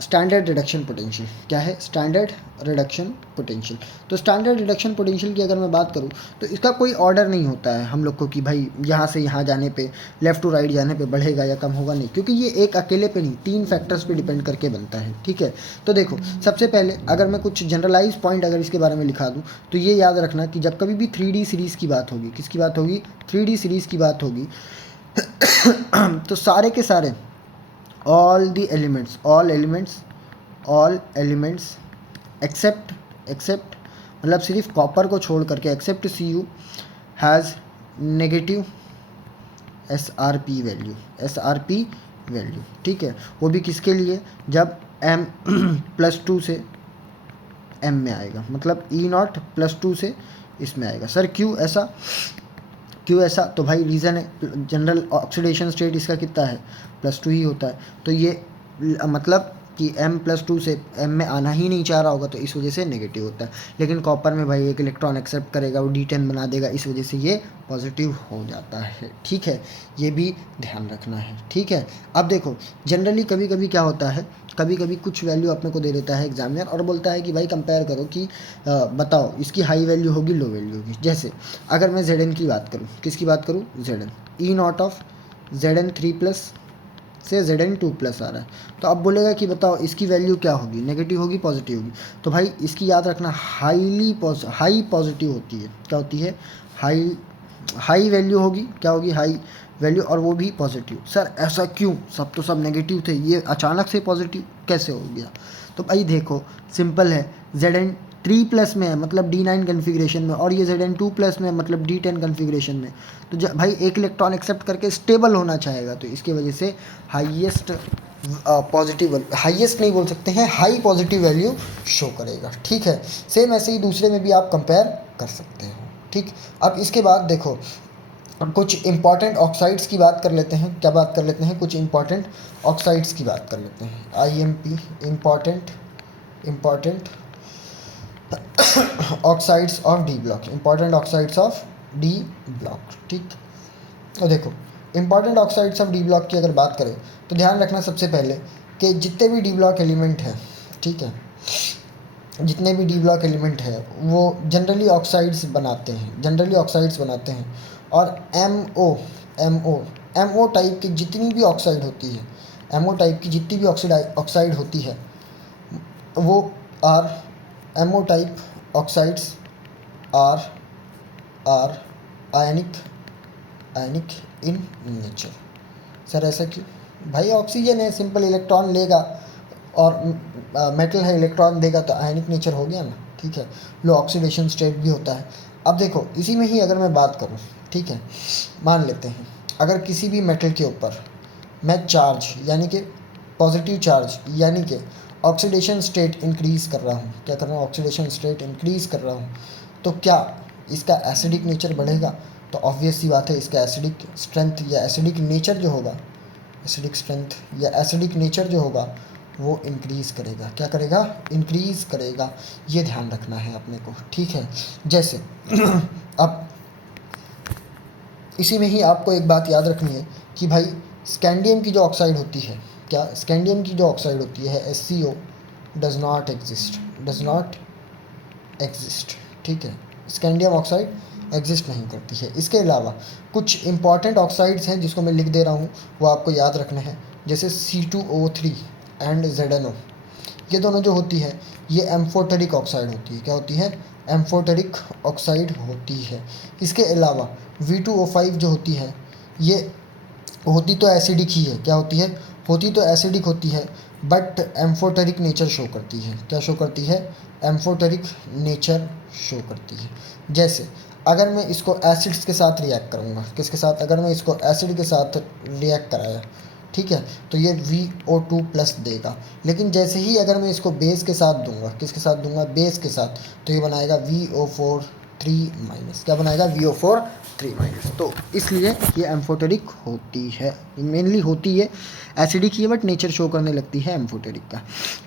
स्टैंडर्ड रिडक्शन पोटेंशियल। क्या है? Standard reduction potential. तो स्टैंडर्ड रिडक्शन पोटेंशियल की अगर मैं बात करूँ तो इसका कोई ऑर्डर नहीं होता है हम लोग को कि भाई यहाँ से यहाँ जाने पे, लेफ़्ट टू राइट जाने पे बढ़ेगा या कम होगा, नहीं, क्योंकि ये एक अकेले पे नहीं, 3 फैक्टर्स पे डिपेंड करके बनता है, ठीक है। तो देखो सबसे पहले अगर मैं कुछ जनरलाइज पॉइंट अगर इसके बारे में लिखा दूँ तो ये याद रखना कि जब कभी भी 3D सीरीज़ की बात होगी, किसकी बात होगी? 3D सीरीज़ की बात होगी तो सारे के सारे all एलिमेंट्स एक्सेप्ट मतलब सिर्फ कॉपर को छोड़ करके, except Cu has negative SRP value, ठीक है। वो भी किसके लिए? जब M+2 से M में आएगा, मतलब E0+2 से इसमें आएगा। सर क्यों ऐसा? तो भाई रीज़न है, जनरल ऑक्सीडेशन स्टेट इसका कितना है? +2 ही होता है। तो ये मतलब कि M+2 से M में आना ही नहीं चाह रहा होगा, तो इस वजह से नेगेटिव होता है। लेकिन कॉपर में भाई एक इलेक्ट्रॉन एक्सेप्ट करेगा, वो D10 बना देगा, इस वजह से ये पॉजिटिव हो जाता है, ठीक है। ये भी ध्यान रखना है, ठीक है। अब देखो जनरली कभी कभी क्या होता है, कभी कभी कुछ वैल्यू अपने को दे देता है एग्जामिनर और बोलता है कि भाई कंपेयर करो कि बताओ इसकी हाई वैल्यू होगी, लो वैल्यू होगी। जैसे अगर मैं Zn की बात करूँ, किसकी बात करूँ? Zn, E0 ऑफ Zn3+ से Zn2+ आ रहा है, तो अब बोलेगा कि बताओ इसकी वैल्यू क्या होगी? नेगेटिव होगी, पॉजिटिव होगी? तो भाई इसकी याद रखना हाई पॉजिटिव होती है। क्या होती है? हाई वैल्यू होगी। क्या होगी? हाई वैल्यू, और वो भी पॉजिटिव। सर ऐसा क्यों? सब नेगेटिव थे, ये अचानक से पॉजिटिव कैसे हो गया? तो भाई देखो सिंपल है, Zn3+ में है मतलब D9 कन्फिग्रेशन में, और ये Zn2+ में है मतलब D10 कन्फिग्रेशन में। तो भाई एक इलेक्ट्रॉन एक्सेप्ट करके स्टेबल होना चाहेगा, तो इसकी वजह से हाईएस्ट नहीं बोल सकते हैं, हाई पॉजिटिव वैल्यू शो करेगा, ठीक है। सेम ऐसे ही दूसरे में भी आप कंपेयर कर सकते हो, ठीक। अब इसके बाद देखो कुछ इंपॉर्टेंट ऑक्साइड्स की बात कर लेते हैं। क्या बात कर लेते हैं? कुछ इंपॉर्टेंट ऑक्साइड्स की बात कर लेते हैं। IMP, important oxides of D block, important oxides of D block. ठीक, तो देखो important oxides of D block की अगर बात करें तो ध्यान रखना सबसे पहले कि जितने भी डी ब्लॉक एलिमेंट हैं, ठीक है, जितने भी डी ब्लॉक एलिमेंट है वो जनरली ऑक्साइड्स बनाते हैं, जनरली ऑक्साइड्स बनाते हैं। और एम ओ टाइप की जितनी भी ऑक्साइड होती है, एम ओ टाइप की जितनी भी ऑक्साइड होती है वो are M O type oxides are are ionic in nature. Sir ऐसा क्यों? भाई ऑक्सीजन है, सिंपल इलेक्ट्रॉन लेगा और मेटल है, इलेक्ट्रॉन देगा तो आयनिक नेचर हो गया ना। ठीक है, लो ऑक्सीडेशन स्टेट भी होता है। अब देखो इसी में ही अगर मैं बात करूँ, ठीक है, मान लेते हैं अगर किसी भी मेटल के ऊपर मैं चार्ज यानी कि पॉजिटिव चार्ज यानी कि ऑक्सीडेशन स्टेट इंक्रीज़ कर रहा हूँ, क्या कर रहा हूँ, ऑक्सीडेशन स्टेट इंक्रीज़ कर रहा हूँ, तो क्या इसका एसिडिक नेचर बढ़ेगा? तो ऑब्वियस सी बात है, इसका एसिडिक स्ट्रेंथ या एसिडिक नेचर जो होगा, एसिडिक स्ट्रेंथ या एसिडिक नेचर जो होगा वो इंक्रीज़ करेगा। क्या करेगा? इंक्रीज़ करेगा। ये ध्यान रखना है अपने को, ठीक है। जैसे अब इसी में ही आपको एक बात याद रखनी है कि भाई स्कैंडियम की जो ऑक्साइड होती है, क्या स्कैंडियम की जो ऑक्साइड होती है SCO डज नॉट एग्जिस्ट, ठीक है, स्कैंडियम ऑक्साइड एग्जिस्ट नहीं करती है। इसके अलावा कुछ इंपॉर्टेंट ऑक्साइड्स हैं जिसको मैं लिख दे रहा हूँ, वो आपको याद रखने हैं। जैसे C2O3 एंड ZNO, ये दोनों जो होती है ये एम्फोटेरिक ऑक्साइड होती है। क्या होती है? एम्फोटेरिक ऑक्साइड होती है। इसके अलावा V2O5 जो होती है ये होती तो एसिडिक ही है। क्या होती है? होती तो एसिडिक होती है, बट एम्फोटेरिक नेचर शो करती है। क्या शो करती है? एम्फोटेरिक नेचर शो करती है। जैसे अगर मैं इसको एसिड्स के साथ रिएक्ट करूँगा, किसके साथ? अगर मैं इसको एसिड के साथ रिएक्ट कराया, ठीक है, तो ये VO2 प्लस देगा। लेकिन जैसे ही अगर मैं इसको बेस के साथ दूंगा, किसके साथ दूंगा? बेस के साथ, तो ये बनाएगा VO4 3 माइनस। क्या बनाएगा? VO4 3 minus. तो इसलिए ये एम्फोटेरिक होती है, मेनली होती है एसिडिक ही है, बट नेचर शो करने लगती है एम्फोटेरिक का,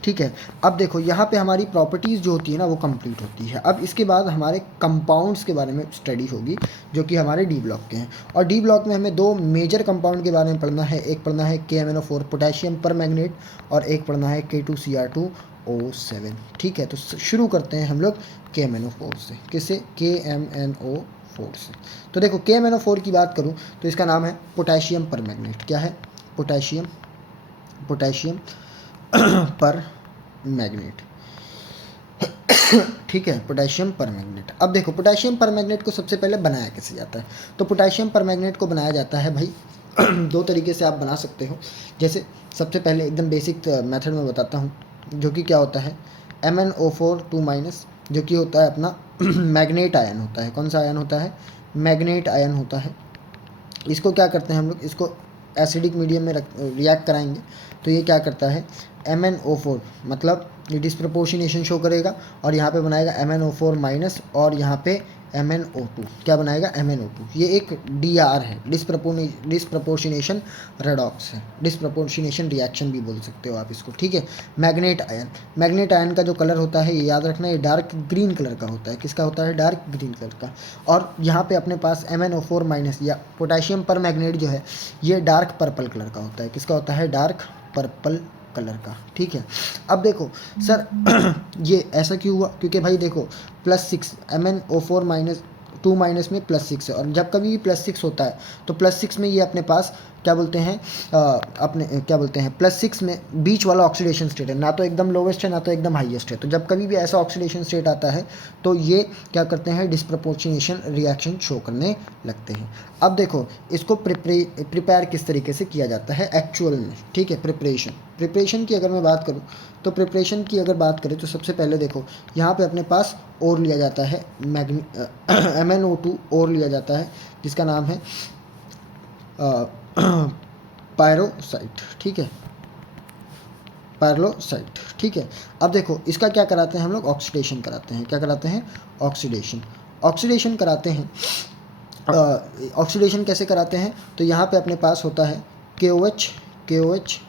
ठीक है। अब देखो यहाँ पे हमारी प्रॉपर्टीज़ जो होती है ना वो कंप्लीट होती है। अब इसके बाद हमारे कंपाउंड्स के बारे में स्टडी होगी जो कि हमारे डी ब्लॉक के हैं। और डी ब्लॉक में हमें दो मेजर कंपाउंड के बारे में पढ़ना है। एक पढ़ना है KMnO4 पोटेशियम परमैंगनेट, और एक पढ़ना है K2Cr2O7, ठीक है। तो शुरू करते हैं हम लोग KMnO4 से। किससे? KMnO4 से। तो देखो KMnO4 की बात करूँ तो इसका नाम है पोटेशियम परमैंगनेट। क्या है? पोटेशियम पर मैग्नेट, ठीक है, पोटेशियम परमैंगनेट। अब देखो पोटेशियम परमैंगनेट को सबसे पहले बनाया कैसे जाता है? तो पोटेशियम परमैंगनेट को बनाया जाता है भाई दो तरीके से आप बना सकते हो। जैसे सबसे पहले एकदम बेसिक मेथड में बताता हूँ, जो कि क्या होता है, MnO4 2 माइनस, जो कि होता है अपना मैग्नेट आयन होता है। कौन सा आयन होता है? मैग्नेट आयन होता है। इसको क्या करते हैं हम लोग? इसको एसिडिक मीडियम में रिएक्ट कराएंगे तो ये क्या करता है? MnO4 मतलब ये डिस्प्रपोर्शनेशन शो करेगा, और यहाँ पे बनाएगा MnO4 माइनस, और यहाँ पे MnO2। क्या बनाएगा? MnO2। ये एक DR है, डिस्प्रपोर्शनेशन रेडॉक्स है, डिस्प्रपोर्शनेशन रिएक्शन भी बोल सकते हो आप इसको, ठीक है। मैग्नेट आयन का जो कलर होता है ये याद रखना, ये डार्क ग्रीन कलर का होता है। किसका होता है? डार्क ग्रीन कलर का। और यहाँ पे अपने पास MnO4 माइनस या पोटेशियम परमैंगनेट जो है ये डार्क पर्पल कलर का होता है। किसका होता है? डार्क पर्पल कलर का, ठीक है। अब देखो सर ये ऐसा क्यों हुआ? क्योंकि भाई देखो +6 MnO4 माइनस 2 माइनस में +6 है, और जब कभी भी +6 होता है तो +6 में ये अपने पास क्या बोलते हैं, अपने क्या बोलते हैं, +6 में बीच वाला ऑक्सीडेशन स्टेट है, ना तो एकदम लोवेस्ट है ना तो एकदम हाईएस्ट है। तो जब कभी भी ऐसा ऑक्सीडेशन स्टेट आता है तो ये क्या करते हैं? डिस्प्रपोर्शनेशन रिएक्शन शो करने लगते हैं। अब देखो इसको प्रिपेयर किस तरीके से किया जाता है एक्चुअल में, ठीक है। प्रिपरेशन की अगर मैं बात करूँ तो प्रिपरेशन की अगर बात करें तो सबसे पहले देखो यहाँ पे अपने पास और लिया जाता है MnO2 और लिया जाता है, जिसका नाम है पायरोसाइट, ठीक है, पायरोसाइट, ठीक है। अब देखो इसका क्या कराते हैं हम लोग? ऑक्सीडेशन कराते हैं। क्या कराते हैं? ऑक्सीडेशन कराते हैं। ऑक्सीडेशन कैसे कराते हैं? तो यहाँ पे अपने पास होता है KOH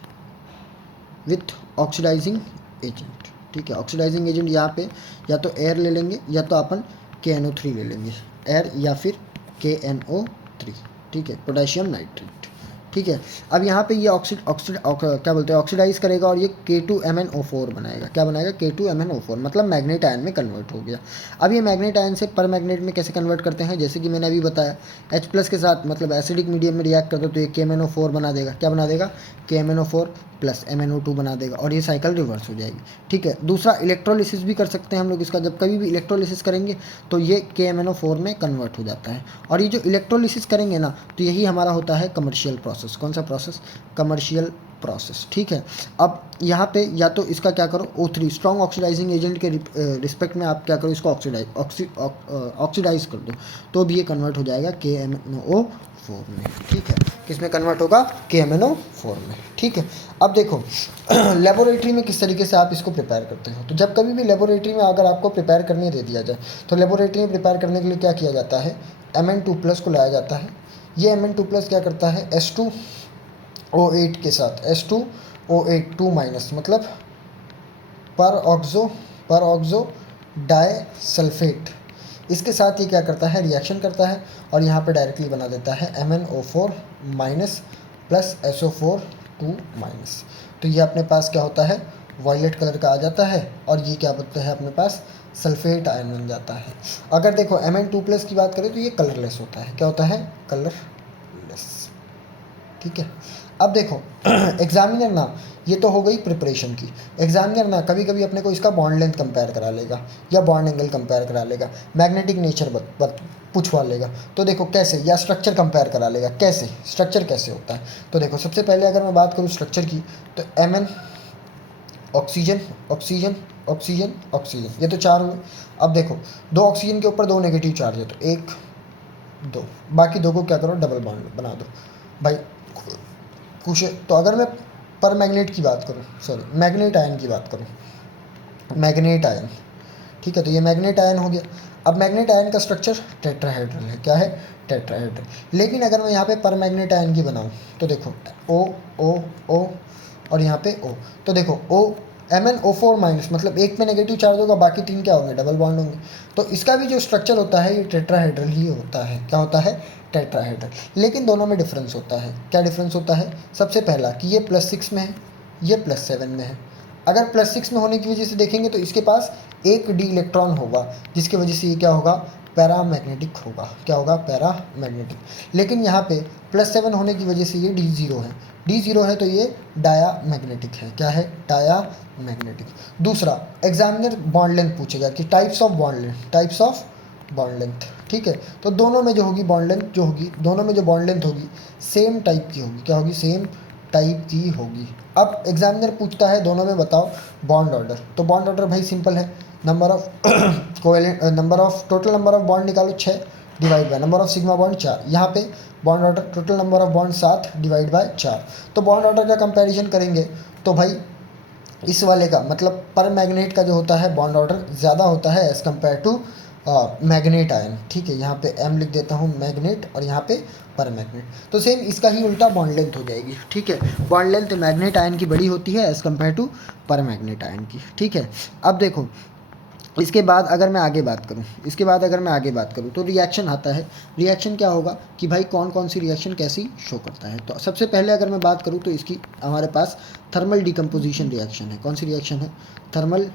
विथ ऑक्सीडाइजिंग एजेंट, ठीक है। ऑक्सीडाइजिंग एजेंट यहाँ पे या तो एयर ले लेंगे या तो अपन KNO3 ले लेंगे, एयर या फिर KNO3, ठीक है, पोटेशियम नाइट्रेट, ठीक है। अब यहाँ पे ये क्या बोलते हैं ऑक्सीडाइज करेगा और ये K2MnO4 बनाएगा। क्या बनाएगा? K2MnO4, मतलब मैग्नेट आयन में कन्वर्ट हो गया। अब ये मैग्नेट आयन से पर मैग्नेट में कैसे कन्वर्ट करते हैं, जैसे कि मैंने अभी बताया H+ के साथ मतलब एसिडिक मीडियम में रिएक्ट कर दो तो ये KMnO4 बना देगा। क्या बना देगा? KMnO4 प्लस MnO2 बना देगा और ये साइकिल रिवर्स हो जाएगी, ठीक है। दूसरा इलेक्ट्रोलिसिस भी कर सकते हैं हम लोग इसका, जब कभी भी इलेक्ट्रोलिसिस करेंगे तो ये KMnO4 में कन्वर्ट हो जाता है। और ये जो इलेक्ट्रोलिसिस करेंगे ना तो यही हमारा होता है कमर्शियल प्रोसेस। कौन सा प्रोसेस? कमर्शियल प्रोसेस, ठीक है। अब यहाँ पे या तो इसका क्या करो O3 स्ट्रॉन्ग ऑक्सीडाइजिंग एजेंट के रिस्पेक्ट में आप क्या करो इसको ऑक्सीडाइज कर दो तो भी ये कन्वर्ट हो जाएगा KMnO4 में, ठीक है। किस में कन्वर्ट होगा? KMnO4 में, ठीक है। अब देखो लेबोरेटरी में किस तरीके से आप इसको प्रिपेयर करते हो। तो जब कभी भी लेबोरेटरी में अगर आपको प्रिपेयर करने दे दिया जाए तो लेबोरेटरी में प्रिपेयर करने के लिए क्या किया जाता है? Mn2+ को लाया जाता है। ये Mn2+ क्या करता है? H2O8 के साथ H2O8 2- मतलब पर ऑक्सो डाइसल्फेट, इसके साथ ये क्या करता है? रिएक्शन करता है और यहाँ पे डायरेक्टली बना देता है MnO4- प्लस SO4 2-। तो ये अपने पास क्या होता है? वायलेट कलर का आ जाता है और ये क्या बोलते हैं अपने पास? सल्फेट आयन बन जाता है। अगर देखो Mn2+ की बात करें तो ये कलरलेस होता है। क्या होता है? कलरलेस, ठीक है। अब देखो एग्जामिनर ना, ये तो हो गई प्रिपरेशन की। एग्जामिनर ना कभी कभी अपने को इसका बॉन्ड लेंथ कंपेयर करा लेगा या बॉन्ड एंगल कंपेयर करा लेगा, मैग्नेटिक नेचर पूछवा लेगा। तो देखो कैसे, या स्ट्रक्चर कंपेयर करा लेगा। कैसे स्ट्रक्चर कैसे होता है? तो देखो सबसे पहले अगर मैं बात करूँ स्ट्रक्चर की तो Mn oxygen oxygen oxygen oxygen, ये तो 4 हुए। अब देखो 2 ऑक्सीजन के ऊपर 2 नेगेटिव चार्ज है तो 1 2, बाकी 2 को क्या करो? डबल बॉन्ड बना दो भाई कुछ। तो अगर मैं पर मैग्नेट की बात करूँ, सॉरी मैग्नेट आयन की बात करूँ, मैग्नेट आयन, ठीक है। तो ये मैग्नेट आयन हो गया। अब मैग्नेट आयन का स्ट्रक्चर टेट्राहेड्रल है। क्या है? टेट्राहेड्रल। लेकिन अगर मैं यहाँ पे पर मैग्नेट आयन की बनाऊँ तो देखो O O O और यहाँ पे O, तो देखो MnO4- मतलब एक में नेगेटिव चार्ज होगा, बाकी 3 क्या होंगे? डबल बॉन्ड होंगे। तो इसका भी जो स्ट्रक्चर होता है ये टेट्राहेड्रल ही होता है। क्या होता है? टेट्राहेड्रल। लेकिन दोनों में डिफरेंस होता है। क्या डिफरेंस होता है? सबसे पहला कि ये +6 में है, ये +7 में है। अगर +6 में होने की वजह से देखेंगे तो इसके पास एक d इलेक्ट्रॉन होगा, जिसकी वजह से ये क्या होगा? पैरामैग्नेटिक होगा। क्या होगा? पैरामैग्नेटिक। लेकिन यहाँ पे +7 होने की वजह से ये D0 है। D0 है तो ये डायामैग्नेटिक है। क्या है? डायामैग्नेटिक। दूसरा एग्जामिनर बॉन्ड लेंथ पूछेगा कि टाइप्स ऑफ बॉन्ड लेंथ, ठीक है। तो दोनों में जो होगी बॉन्ड लेंथ जो होगी, दोनों में जो बॉन्ड लेंथ होगी सेम टाइप की होगी। क्या होगी? सेम टाइप की होगी। अब एग्जामिनर पूछता है दोनों में बताओ बॉन्ड ऑर्डर। तो बॉन्ड ऑर्डर भाई सिंपल है, number of total number of bond निकालो 6 divide by number of sigma bond 4। यहाँ पे bond order total number of bond 7 divide by 4। तो बॉन्ड ऑर्डर का कंपैरिजन करेंगे तो भाई इस वाले का मतलब पर मैग्नेट का जो होता है बॉन्ड ऑर्डर ज़्यादा होता है as compare to magnet ion, ठीक है। यहाँ पे M लिख देता हूँ मैग्नेट और यहाँ पे पर मैग्नेट। तो सेम इसका ही उल्टा बॉन्ड लेंथ हो जाएगी, ठीक है। बॉन्ड लेंथ मैग्नेट आयन की बड़ी होती है एज़ कम्पेयर टू पर मैग्नेट आयन की, ठीक है। अब देखो इसके बाद अगर मैं आगे बात करूँ तो रिएक्शन आता है। रिएक्शन क्या होगा कि भाई कौन कौन सी रिएक्शन कैसी शो करता है। तो सबसे पहले अगर मैं बात करूँ तो इसकी हमारे पास थर्मल डिकम्पोजिशन रिएक्शन है। कौन सी रिएक्शन है? Thermal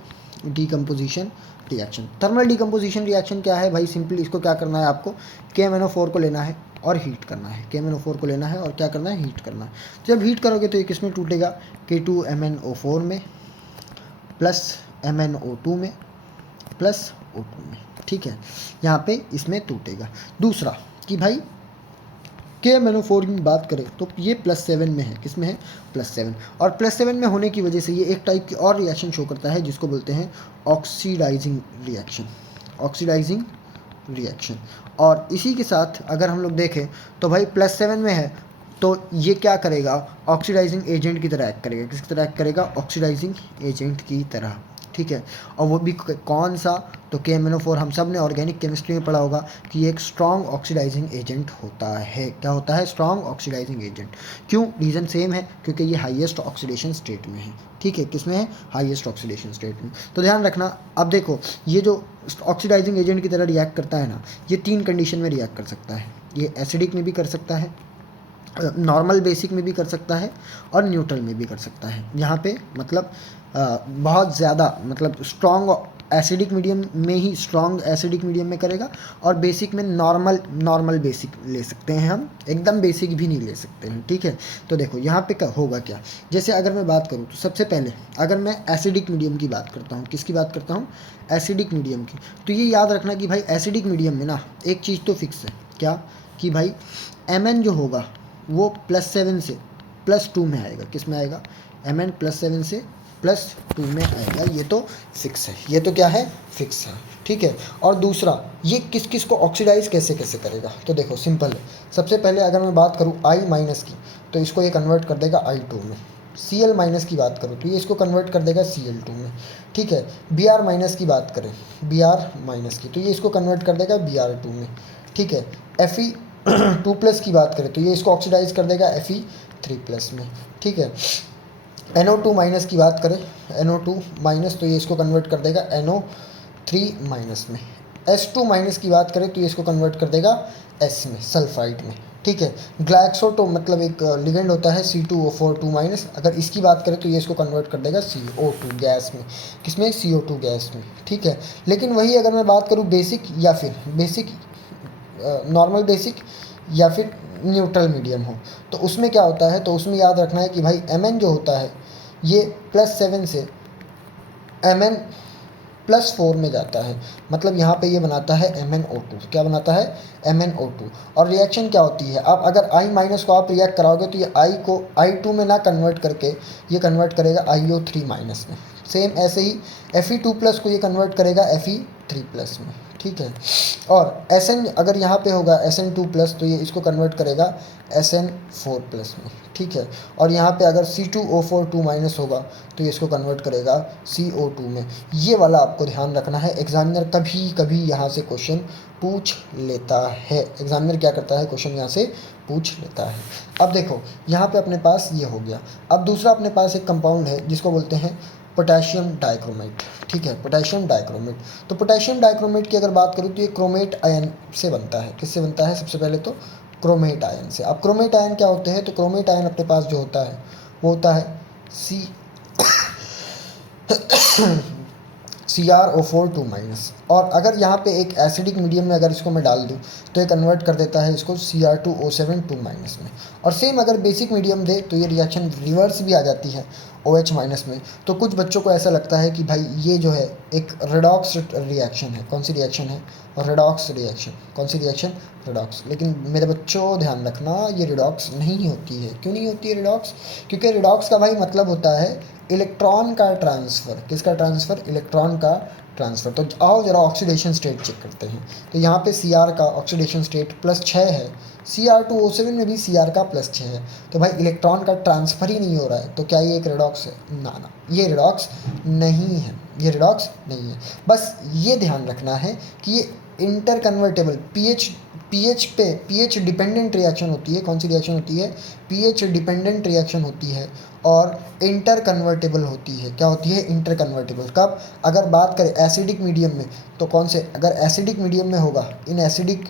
decomposition reaction. Thermal decomposition reaction क्या है भाई? सिंपली इसको क्या करना है आपको? KMnO4 को लेना है और हीट करना है। KMnO4 को लेना है और क्या करना है? हीट करना है। जब हीट करोगे तो ये किस में टूटेगा? K2MnO4 में प्लस MnO2 में प्लस O2 में, ठीक है। यहाँ पे इसमें टूटेगा। दूसरा कि भाई KMnO4 की बात करें तो ये +7 में है। किस में है? +7। और +7 में होने की वजह से ये एक टाइप की और रिएक्शन शो करता है जिसको बोलते हैं ऑक्सीडाइजिंग रिएक्शन। Oxidising reaction. और इसी के साथ अगर हम लोग देखें तो भाई +7 में है तो ये क्या करेगा? ऑक्सीडाइजिंग एजेंट की तरह एक्ट करेगा। किसकी तरह एक्ट करेगा? ऑक्सीडाइजिंग एजेंट की तरह ठीक है। और वो भी कौन सा, तो KMnO4 हम सब ने ऑर्गेनिक केमिस्ट्री में पढ़ा होगा कि ये एक स्ट्रॉन्ग ऑक्सीडाइजिंग एजेंट होता है। क्या होता है? Strong oxidizing agent. क्यों? रीज़न सेम है, क्योंकि ये हाईएस्ट ऑक्सीडेशन स्टेट में है। ठीक है, किसमें है? हाईएस्ट ऑक्सीडेशन स्टेट में। तो ध्यान रखना, अब देखो ये जो ऑक्सीडाइजिंग एजेंट की तरह रिएक्ट करता है ना, ये 3 कंडीशन में रिएक्ट कर सकता है। ये एसिडिक में भी कर सकता है, नॉर्मल बेसिक में भी कर सकता है, और न्यूट्रल में भी कर सकता है। यहाँ पे मतलब बहुत ज़्यादा मतलब स्ट्रॉन्ग एसिडिक मीडियम में ही स्ट्रॉन्ग एसिडिक मीडियम में करेगा, और बेसिक में नॉर्मल बेसिक ले सकते हैं हम, एकदम बेसिक भी नहीं ले सकते हैं। ठीक है, तो देखो यहाँ पे होगा क्या, जैसे अगर मैं बात करूँ तो सबसे पहले अगर मैं एसिडिक मीडियम की बात करता हूँ, किसकी बात करता हूँ? एसिडिक मीडियम की। तो ये याद रखना कि भाई एसिडिक मीडियम में ना एक चीज़ तो फिक्स है, क्या? कि भाई Mn जो होगा वो +7 से +2 में आएगा। किस में आएगा? Mn +7 से +2 में आएगा। ये तो फिक्स है, ये तो क्या है? फिक्स है। ठीक है, और दूसरा ये किस किस को ऑक्सीडाइज कैसे कैसे करेगा, तो देखो सिंपल है। सबसे पहले अगर मैं बात करूँ I- की, तो इसको ये कन्वर्ट कर देगा I2 में। Cl- की बात करूँ तो ये इसको कन्वर्ट कर देगा Cl2 में। ठीक है, Br- की बात करें, Br- की, तो ये इसको कन्वर्ट कर देगा Br2 में। ठीक है, Fe2+ की बात करें तो ये इसको ऑक्सीडाइज कर देगा Fe3+ में। ठीक है, NO2- की बात करें, NO2- तो ये इसको कन्वर्ट कर देगा NO3- में। S2- की बात करें तो ये इसको कन्वर्ट कर देगा S में, सल्फाइड में। ठीक है, ग्लाइक्सो मतलब एक लिगेंड होता है C2O4 2-, अगर इसकी बात करें तो ये इसको कन्वर्ट कर देगा CO2 गैस में। किसमें? CO2 गैस में। ठीक है, लेकिन वही अगर मैं बात करूँ बेसिक या फिर बेसिक नॉर्मल बेसिक या फिर न्यूट्रल मीडियम हो, तो उसमें क्या होता है, तो उसमें याद रखना है कि भाई Mn जो होता है ये +7 से Mn+4 में जाता है। मतलब यहाँ पे ये बनाता है MnO2। क्या बनाता है? MnO2। और रिएक्शन क्या होती है, अब अगर I- को आप रिएक्ट कराओगे तो ये I को I2 में ना कन्वर्ट करके ये कन्वर्ट करेगा IO3- में। सेम ऐसे ही Fe2+ को ये कन्वर्ट करेगा Fe3+ में। ठीक है, और Sn अगर यहाँ पे होगा Sn2+, तो ये इसको कन्वर्ट करेगा Sn4+ में। ठीक है, और यहाँ पे अगर C2O4 2- होगा तो ये इसको कन्वर्ट करेगा CO2 में। ये वाला आपको ध्यान रखना है, एग्जामिनर कभी कभी यहाँ से क्वेश्चन पूछ लेता है। एग्जामिनर क्या करता है? क्वेश्चन यहाँ से पूछ लेता है। अब देखो यहाँ पे अपने पास ये हो गया। अब दूसरा अपने पास एक कंपाउंड है जिसको बोलते हैं पोटेशियम डाइक्रोमेट। ठीक है, पोटेशियम डाइक्रोमेट। तो पोटेशियम डाइक्रोमेट की अगर बात करूँ तो ये क्रोमेट आयन से बनता है। किससे बनता है? सबसे पहले तो क्रोमेट आयन से। अब क्रोमेट आयन क्या होते हैं? तो क्रोमेट आयन अपने पास जो होता है वो होता है CrO4 2-, और अगर यहाँ पे एक एसिडिक मीडियम में अगर इसको मैं डाल दूँ तो ये कन्वर्ट कर देता है इसको Cr2O7 2- में। और सेम अगर बेसिक मीडियम दे तो ये रिएक्शन रिवर्स भी आ जाती है OH- में। तो कुछ बच्चों को ऐसा लगता है कि भाई ये जो है एक रेडॉक्स रिएक्शन है। कौन सी रिएक्शन है? Redox reaction. कौन सी रिएक्शन? रेडॉक्स। लेकिन मेरे बच्चों ध्यान रखना, ये रेडॉक्स नहीं होती है। क्यों नहीं होती है रेडॉक्स? क्योंकि रेडॉक्स का भाई मतलब होता है इलेक्ट्रॉन का ट्रांसफ़र। किसका ट्रांसफ़र? इलेक्ट्रॉन का ट्रांसफ़र। तो आओ जरा ऑक्सीडेशन स्टेट चेक करते हैं। तो यहाँ पे Cr का ऑक्सीडेशन स्टेट +6 है, Cr2O7 में भी Cr का +6 है। तो भाई इलेक्ट्रॉन का ट्रांसफ़र ही नहीं हो रहा है, तो क्या ये एक रेडॉक्स है? ना, ये रेडॉक्स नहीं है, ये रेडॉक्स नहीं है। बस ये ध्यान रखना है कि ये inter convertible pH dependent reaction होती है। कौन सी रिएक्शन होती है? पीएच डिपेंडेंट रिएक्शन होती है, और इंटर कन्वर्टेबल होती है। क्या होती है? Inter convertible. कब? अगर बात करें एसिडिक मीडियम में, तो कौन से? अगर एसिडिक मीडियम में होगा, इन एसिडिक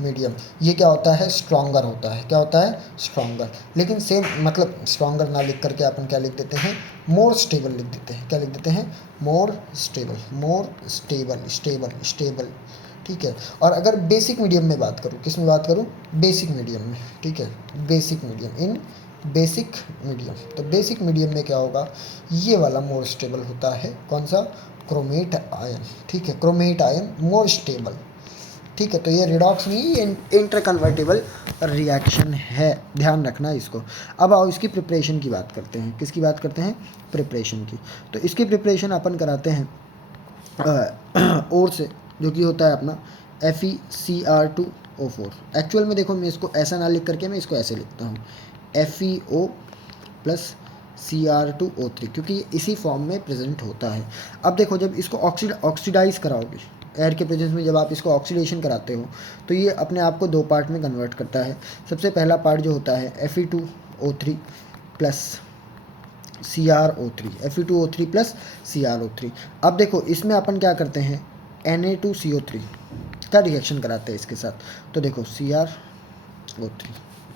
मीडियम ये क्या होता है? स्ट्रॉन्गर होता है। क्या होता है? स्ट्रॉन्गर। लेकिन सेम मतलब स्ट्रॉन्गर ना लिख करके अपन क्या लिख देते हैं? मोर स्टेबल लिख देते हैं। क्या लिख देते हैं? More stable. ठीक है, और अगर बेसिक मीडियम में बात करूँ, किस में बात करूँ? बेसिक मीडियम में। ठीक है, बेसिक मीडियम, इन बेसिक मीडियम। तो बेसिक मीडियम में क्या होगा? ये वाला मोर स्टेबल होता है। कौन सा? Chromate ion. ठीक है, क्रोमेट आयन मोर स्टेबल। ठीक है, तो ये रिडॉक्स नहीं, इंटर कन्वर्टेबल रिएक्शन है, ध्यान रखना इसको। अब आओ इसकी प्रिपरेशन की बात करते हैं। किसकी बात करते हैं? प्रिपरेशन की। तो इसकी प्रिपरेशन अपन कराते हैं और से, जो कि होता है अपना FeCr2O4। एक्चुअल में देखो मैं इसको ऐसा ना लिख करके मैं इसको ऐसे लिखता हूँ, FeO+ Cr2O3, क्योंकि ये इसी फॉर्म में प्रेजेंट होता है। अब देखो जब इसको ऑक्सीडाइज कराओगे, एयर के प्रेजेंस में जब आप इसको ऑक्सीडेशन कराते हो तो ये अपने आप को 2 पार्ट में कन्वर्ट करता है। सबसे पहला पार्ट जो होता है Fe2O3 plus CrO3, Fe2O3 plus CrO3। अब देखो इसमें अपन क्या करते हैं, Na2CO3 का रिएक्शन कराते हैं इसके साथ, तो देखो CrO3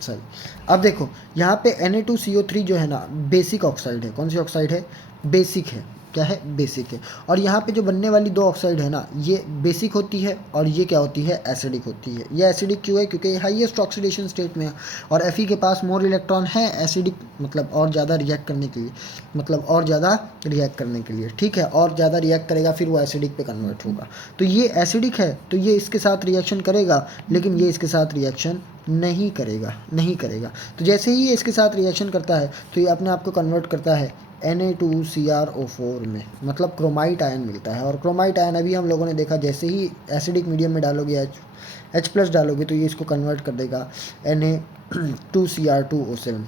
सॉरी। अब देखो यहाँ पे Na2CO3 जो है ना बेसिक ऑक्साइड है। कौन सी ऑक्साइड है? बेसिक है। क्या है? बेसिक है। और यहाँ पे जो बनने वाली 2 ऑक्साइड है ना, ये बेसिक होती है और ये क्या होती है? एसिडिक होती है। ये एसिडिक क्यों है? क्योंकि हाईएस्ट ऑक्सीडेशन स्टेट में है और Fe के पास मोर इलेक्ट्रॉन है एसिडिक, मतलब और ज़्यादा रिएक्ट करने के लिए, ठीक है, और ज़्यादा रिएक्ट करेगा फिर वो एसिडिक पे कन्वर्ट होगा। तो ये एसिडिक है तो ये इसके साथ रिएक्शन करेगा, लेकिन ये इसके साथ रिएक्शन नहीं करेगा। तो जैसे ही ये इसके साथ रिएक्शन करता है तो ये अपने आप को कन्वर्ट करता है Na2CrO4 में, मतलब क्रोमाइट आयन मिलता है। और क्रोमाइट आयन अभी हम लोगों ने देखा, जैसे ही एसिडिक मीडियम में डालोगे H+ डालोगे तो ये इसको कन्वर्ट कर देगा Na2Cr2O7,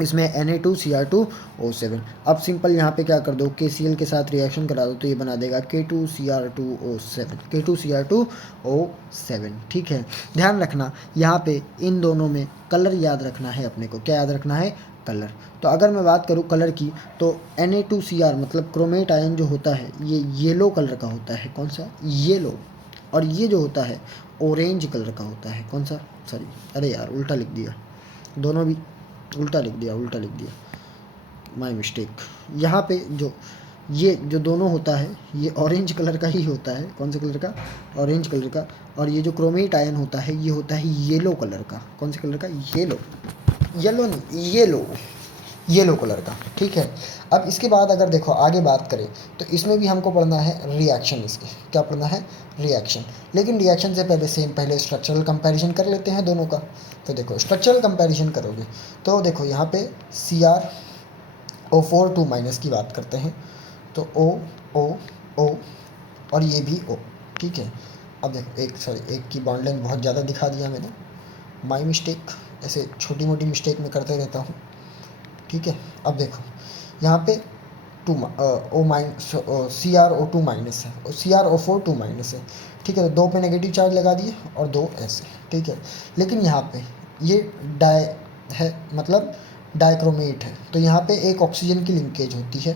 इसमें Na2Cr2O7। अब सिंपल यहाँ पे क्या कर दो, KCl के साथ रिएक्शन करा दो तो ये बना देगा K2Cr2O7, ठीक है। ध्यान रखना यहाँ पे इन दोनों में कलर याद रखना है अपने को। क्या याद रखना है? कलर। तो अगर मैं बात करूँ कलर की तो Na2Cr मतलब क्रोमेट आयन जो होता है ये येलो कलर का होता है। कौन सा? येलो। और ये जो होता है ऑरेंज कलर का होता है। कौन सा? सॉरी, अरे यार उल्टा लिख दिया, दोनों भी उल्टा लिख दिया, माय मिस्टेक। यहाँ पे ये जो दोनों होता है ये ऑरेंज कलर का ही होता है। कौन से कलर का? ऑरेंज कलर का। और ये जो क्रोमेट आयन होता है ये होता है येलो कलर का। कौन से कलर का? येलो कलर का, ठीक है। अब इसके बाद अगर देखो आगे बात करें तो इसमें भी हमको पढ़ना है रिएक्शन। इसके क्या पढ़ना है? रिएक्शन। लेकिन रिएक्शन से पहले स्ट्रक्चरल कंपैरिजन कर लेते हैं दोनों का। तो देखो स्ट्रक्चरल कंपैरिजन करोगे तो देखो यहाँ पे CrO4 2- की बात करते हैं तो O और ये भी O, ठीक है। अब देखो एक की बॉन्ड लेंथ बहुत ज़्यादा दिखा दिया मैंने, माय मिस्टेक। ऐसे छोटी मोटी मिस्टेक मैं करते रहता हूँ, ठीक है। अब देखो यहाँ पे CrO2- है और CrO4 2- है, ठीक है। तो 2 पे नेगेटिव चार्ज लगा दिए और 2 ऐसे, ठीक है। लेकिन यहाँ पे ये डाई है, मतलब डाइक्रोमेट है, तो यहाँ पे एक ऑक्सीजन की लिंकेज होती है,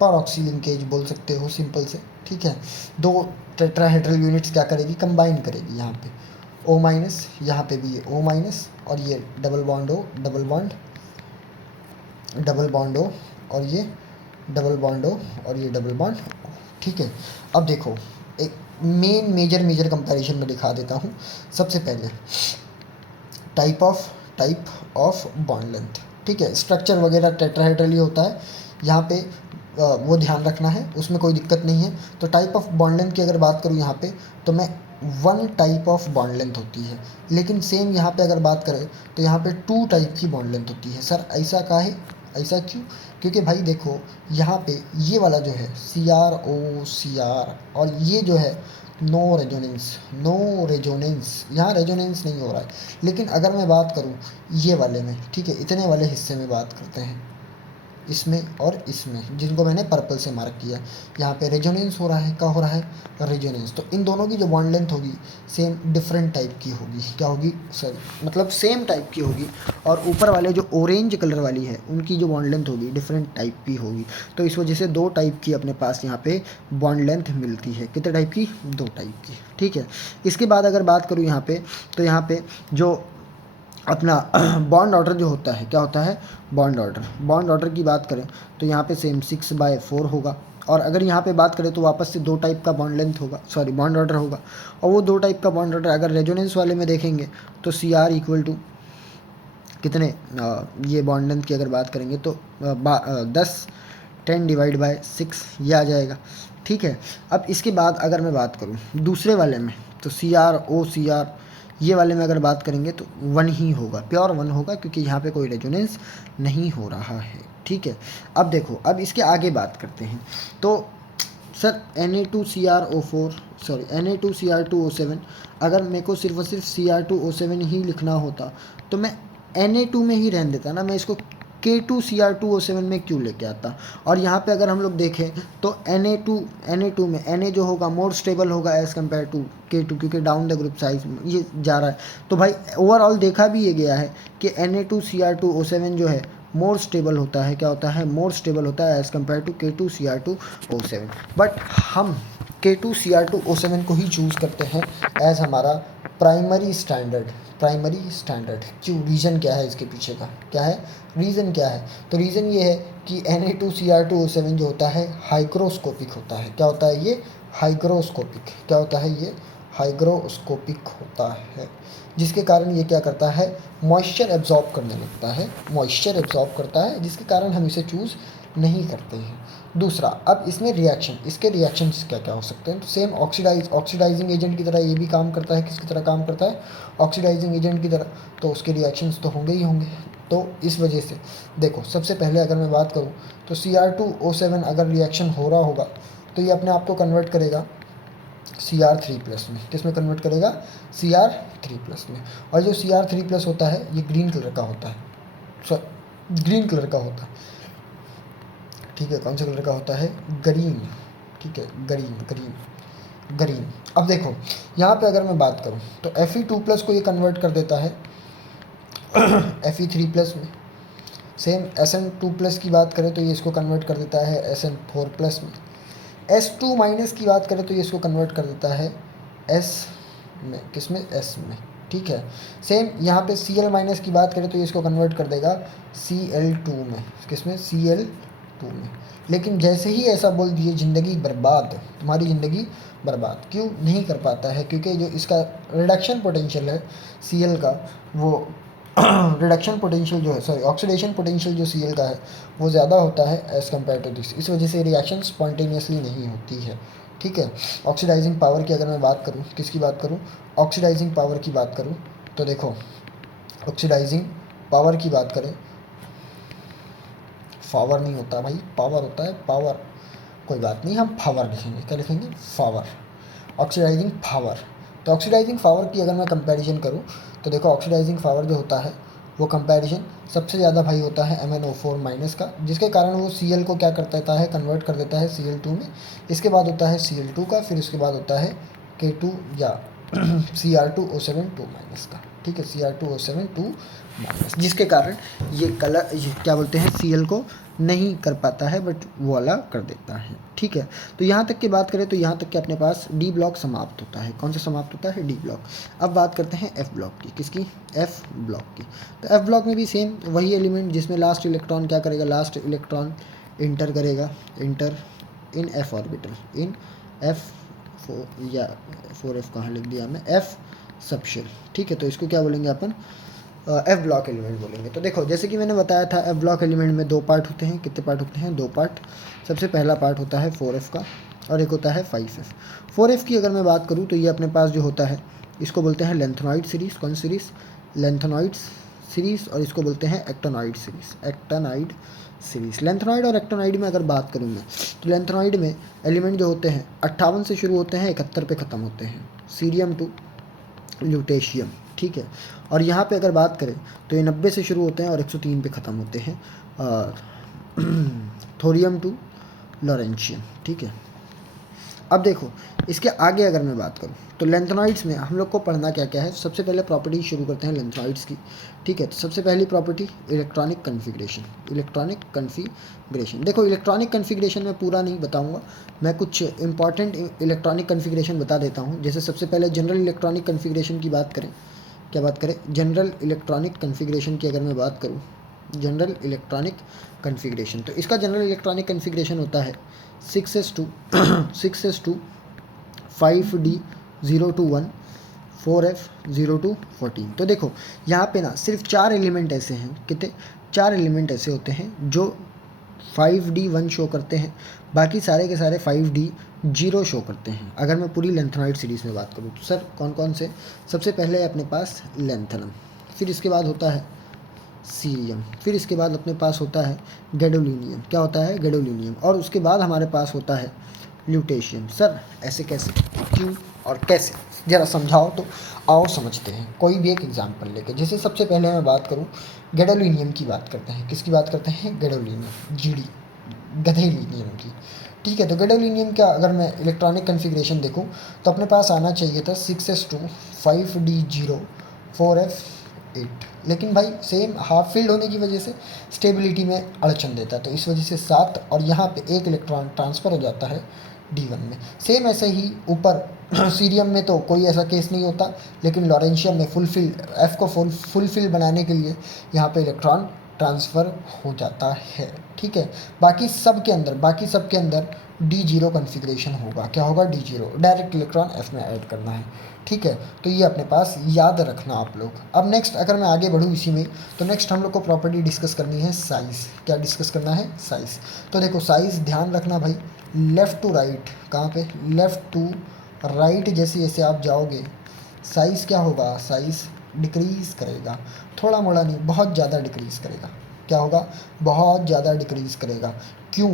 पर ऑक्सी लिंकेज बोल सकते हो सिंपल से, ठीक है। 2 टेट्राहेड्रल यूनिट्स क्या करेगी? कंबाइन करेगी। यहाँ पे O-, यहाँ पे भी ये O- और ये double bond O, double bond O और ये डबल बॉन्ड O और ये डबल बॉन्ड O, ठीक है। अब देखो एक मेजर कंपैरिजन में दिखा देता हूँ। सबसे पहले टाइप ऑफ बॉन्ड लेंथ, ठीक है। स्ट्रक्चर वगैरह टेट्राहेड्रल ही होता है, यहाँ पे वो ध्यान रखना है, उसमें कोई दिक्कत नहीं है। तो टाइप ऑफ बॉन्ड लेंथ की अगर बात करूँ यहाँ पे तो मैं 1 टाइप ऑफ बॉन्ड लेंथ होती है, लेकिन सेम यहाँ पे अगर बात करें तो यहाँ पे 2 टाइप की बॉन्ड लेंथ होती है। सर ऐसा काहे? ऐसा क्यों? क्योंकि भाई देखो यहाँ पे ये वाला जो है CrO और ये जो है नो रेजोनेंस, यहाँ रेजोनेंस नहीं हो रहा है। लेकिन अगर मैं बात करूँ ये वाले में, ठीक है, इतने वाले हिस्से में बात करते हैं, इसमें और इसमें, जिनको मैंने पर्पल से मार्क किया, यहाँ पे रेजोनेंस हो रहा है। क्या हो रहा है? रेजोनेंस। तो इन दोनों की जो बॉन्ड लेंथ होगी सेम डिफरेंट टाइप की होगी। क्या होगी? सॉरी, मतलब सेम टाइप की होगी। और ऊपर वाले जो ऑरेंज कलर वाली है उनकी जो बॉन्ड लेंथ होगी डिफरेंट टाइप की होगी। तो इस वजह से 2 टाइप की अपने पास यहाँ पे बॉन्ड लेंथ मिलती है। कितने टाइप की? 2 टाइप की, ठीक है। इसके बाद अगर बात करूँ यहाँ पे तो यहाँ पे जो अपना बॉन्ड ऑर्डर जो होता है, क्या होता है? बॉन्ड ऑर्डर की बात करें तो यहाँ पे सेम 6/4 होगा। और अगर यहाँ पे बात करें तो वापस से 2 टाइप का बॉन्ड ऑर्डर होगा। और वो 2 टाइप का बॉन्ड ऑर्डर अगर रेजोनेंस वाले में देखेंगे तो Cr इक्वल टू कितने, ये बॉन्ड लेंथ की अगर बात करेंगे तो 10/6 ये आ जाएगा, ठीक है। अब इसके बाद अगर मैं बात करूँ दूसरे वाले में तो CrO ये वाले में अगर बात करेंगे तो 1 ही होगा, प्योर 1 होगा, क्योंकि यहाँ पे कोई रेजोनेंस नहीं हो रहा है, ठीक है। अब देखो अब इसके आगे बात करते हैं तो सर Na2Cr2O7 अगर मेरे को सिर्फ Cr2O7 ही लिखना होता तो मैं Na2 में ही रहने देता ना, मैं इसको K2Cr2O7 में क्यों लेके आता। और यहाँ पे अगर हम लोग देखें तो Na2 में Na जो होगा मोर स्टेबल होगा एज़ कम्पेयर टू K2, क्योंकि डाउन द ग्रुप साइज ये जा रहा है। तो भाई ओवरऑल देखा भी ये गया है कि Na2Cr2O7 जो है मोर स्टेबल होता है, क्या होता है, मोर स्टेबल होता है as compare to K2Cr2O7। But हम K2Cr2O7 को ही चूज़ करते हैं एज़ हमारा प्राइमरी स्टैंडर्ड। क्यों, रीज़न क्या है इसके पीछे का, क्या है रीज़न क्या है। तो रीज़न ये है कि Na2Cr2O7 जो होता है हाइग्रोस्कोपिक होता है। क्या होता है ये, हाइग्रोस्कोपिक। क्या होता है ये, हाइग्रोस्कोपिक होता है, जिसके कारण ये क्या करता है, मॉइस्चर एब्जॉर्ब करने लगता है, मॉइस्चर एब्जॉर्ब करता है, जिसके कारण हम इसे चूज़ नहीं करते हैं। दूसरा, अब इसमें रिएक्शन, इसके रिएक्शंस क्या क्या हो सकते हैं। तो सेम ऑक्सीडाइजिंग एजेंट की तरह ये भी काम करता है। किसकी तरह काम करता है, ऑक्सीडाइजिंग एजेंट की तरह। तो उसके रिएक्शंस तो होंगे ही होंगे। तो इस वजह से देखो, सबसे पहले अगर मैं बात करूँ तो Cr2O7 अगर रिएक्शन हो रहा होगा तो ये अपने आप को कन्वर्ट करेगा Cr3+ में। किस में कन्वर्ट करेगा, Cr3+ में। और जो Cr3+ होता है ये ग्रीन कलर का होता है, ग्रीन कलर का होता है, ठीक है। कौन से कलर का होता है, ग्रीन, ठीक है, ग्रीन। अब देखो यहाँ पे अगर मैं बात करूँ तो Fe2+ को ये कन्वर्ट कर देता है Fe3+ में। सेम Sn2+ की बात करें तो ये इसको कन्वर्ट कर देता है Sn4+ में। S2- की बात करें तो ये इसको कन्वर्ट कर देता है S में, किस में, S में, ठीक है। सेम यहाँ पे Cl- की बात करें तो ये इसको कन्वर्ट कर देगा Cl2 में, किस में, Cl2 में। लेकिन जैसे ही ऐसा बोल दिए ज़िंदगी बर्बाद, तुम्हारी ज़िंदगी बर्बाद। क्यों नहीं कर पाता है, क्योंकि जो इसका रिडक्शन पोटेंशियल है Cl का, वो रिडक्शन पोटेंशियल जो है, सॉरी ऑक्सीडेशन पोटेंशियल जो Cl का है वो ज़्यादा होता है एज़ कम्पेयर टू दिस। इस वजह से रिएक्शन स्पॉन्टेनियसली नहीं होती है, ठीक है। ऑक्सीडाइजिंग पावर की अगर मैं बात करूँ, किसकी बात करूँ, ऑक्सीडाइजिंग पावर की बात करूँ तो देखो, ऑक्सीडाइजिंग पावर की बात करें, पावर नहीं होता भाई, पावर होता है, पावर, कोई बात नहीं, हम पावर लिखेंगे, क्या लिखेंगे, पावर, ऑक्सीडाइजिंग पावर। तो ऑक्सीडाइजिंग पावर की अगर मैं कंपैरिजन करूँ तो देखो, ऑक्सीडाइजिंग पावर जो होता है वो कंपैरिजन सबसे ज़्यादा भाई होता है MnO4- का, जिसके कारण वो Cl को क्या कर देता है, कन्वर्ट कर देता है Cl2 में। इसके बाद होता है Cl2 का, फिर उसके बाद होता है K2 या Cr2O7 2- का, ठीक है, Cr2O7 2-, जिसके कारण ये कलर, ये क्या बोलते हैं, Cl को नहीं कर पाता है, बट वो वाला कर देता है, ठीक है। तो यहाँ तक की बात करें तो यहाँ तक के अपने पास डी ब्लॉक समाप्त होता है। कौन सा समाप्त होता है, डी ब्लॉक। अब बात करते हैं एफ ब्लॉक की, किसकी, एफ ब्लॉक की। तो एफ ब्लॉक में भी सेम वही एलिमेंट जिसमें लास्ट इलेक्ट्रॉन क्या करेगा, लास्ट इलेक्ट्रॉन इंटर करेगा, inter in F orbital, in F 4 या 4f कहाँ लिख दिया मैं, एफ सबशेल, ठीक है। तो इसको क्या बोलेंगे अपन, एफ ब्लॉक एलिमेंट बोलेंगे। तो देखो, जैसे कि मैंने बताया था, एफ ब्लॉक एलिमेंट में 2 पार्ट होते हैं। कितने पार्ट होते हैं, 2 पार्ट। सबसे पहला पार्ट होता है 4f का, और एक होता है 5f। 4f की अगर मैं बात करूँ तो ये अपने पास जो होता है, इसको बोलते हैं लेंथेनॉइड सीरीज़। कौन सीरीज़, लेंथेनॉइड सीरीज़। और इसको बोलते हैं actinoid series, actinoid series. Lanthanoid और एक्टिनॉइड में अगर बात करूँ मैं, तो लेंथेनॉइड में एलिमेंट जो होते हैं 58 से शुरू होते हैं, 71 पे ख़त्म होते हैं, सीरियम टू ल्यूटेशियम, ठीक है। और यहाँ पे अगर बात करें तो ये 90 से शुरू होते हैं और 103 पे ख़त्म होते हैं, और थोरियम टू लॉरेंशियम, ठीक है। अब देखो, इसके आगे अगर मैं बात करूँ तो लेंथेनॉइड्स में हम लोग को पढ़ना क्या क्या है। सबसे पहले प्रॉपर्टी शुरू करते हैं लेंथेनॉइड्स की, ठीक है। तो सबसे पहली property electronic configuration, electronic configuration. देखो, इलेक्ट्रॉनिक कन्फिग्रेशन मैं पूरा नहीं बताऊंगा, मैं कुछ इंपॉर्टेंट इलेक्ट्रॉनिक कन्फिग्रेशन बता देता हूँ। जैसे सबसे पहले जनरल इलेक्ट्रॉनिक कन्फिग्रेशन की बात करें, क्या बात करें, जनरल इलेक्ट्रॉनिक कन्फिग्रेशन की अगर मैं बात करूँ, जनरल इलेक्ट्रॉनिक कन्फिग्रेशन, तो इसका जनरल इलेक्ट्रॉनिक कन्फिग्रेशन होता है 6s2 6s2 5d 0 to 1 4f 0 to 14। तो देखो, यहाँ पे ना सिर्फ 4 एलिमेंट ऐसे हैं, कितने, 4 एलिमेंट ऐसे होते हैं जो 5d 1 शो करते हैं, बाकी सारे के सारे 5d 0 शो करते हैं। अगर मैं पूरी लेंथेनॉइड सीरीज़ में बात करूँ तो सर कौन कौन से, सबसे पहले अपने पास लेंथेनम, फिर इसके बाद होता है सीरियम, फिर इसके बाद अपने पास होता है गैडोलिनियम। क्या होता है, गैडोलिनियम। और उसके बाद हमारे पास होता है ल्यूटेशियम। सर ऐसे कैसे, क्यों और कैसे, ज़रा समझाओ तो। आओ समझते हैं कोई भी एक एग्जांपल लेके। जैसे सबसे पहले मैं बात करूँ, गैडोलीनियम की बात करते हैं। किसकी बात करते हैं? गैडोलीनियम, जीडी, गधेलीनियम की। ठीक है, तो गैडोलीनियम का अगर मैं इलेक्ट्रॉनिक कन्फिग्रेशन देखूँ तो अपने पास आना चाहिए था 6s2 5d0 4f8, लेकिन भाई सेम हाफ फील्ड होने की वजह से स्टेबिलिटी में अड़चन देता है, तो इस वजह से 7 और यहाँ पे एक इलेक्ट्रॉन ट्रांसफ़र हो जाता है D1 में। सेम ऐसे ही ऊपर सीरियम में तो कोई ऐसा केस नहीं होता, लेकिन लॉरेंशियम में फुलफिल एफ को फुलफिल बनाने के लिए यहाँ पे इलेक्ट्रॉन ट्रांसफ़र हो जाता है। ठीक है, बाकी सब के अंदर D0 कन्फिग्रेशन होगा। क्या होगा? D0, डायरेक्ट इलेक्ट्रॉन F में ऐड करना है। ठीक है, तो ये अपने पास याद रखना आप लोग। अब नेक्स्ट अगर मैं आगे बढ़ूँ इसी में, तो नेक्स्ट हम लोग को प्रॉपर्टी डिस्कस करनी है साइज़। क्या डिस्कस करना है? साइज़। तो देखो साइज़ ध्यान रखना भाई, लेफ़्ट टू राइट, कहाँ पे? लेफ़्ट टू राइट जैसे जैसे आप जाओगे साइज़ क्या होगा? साइज़ डिक्रीज़ करेगा, थोड़ा मोड़ा नहीं, बहुत ज़्यादा डिक्रीज़ करेगा। क्या होगा? बहुत ज़्यादा डिक्रीज़ करेगा। क्यों?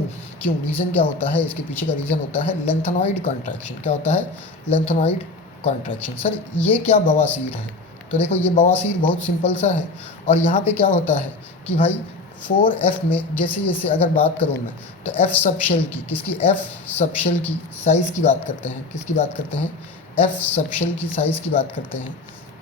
रीज़न क्या होता है? इसके पीछे का रीज़न होता है लेंथेनॉइड कॉन्ट्रैक्शन। क्या होता है? Lanthanoid contraction. सर ये क्या बवासीर है? तो देखो ये बवासीर बहुत सिंपल सा है, और यहाँ पे क्या होता है कि भाई 4f में जैसे जैसे अगर बात करूँ मैं, तो f सब शेल की, किसकी? f सब शेल की साइज़ की बात करते हैं। किसकी बात करते हैं? f सब शेल की साइज़ की बात करते हैं,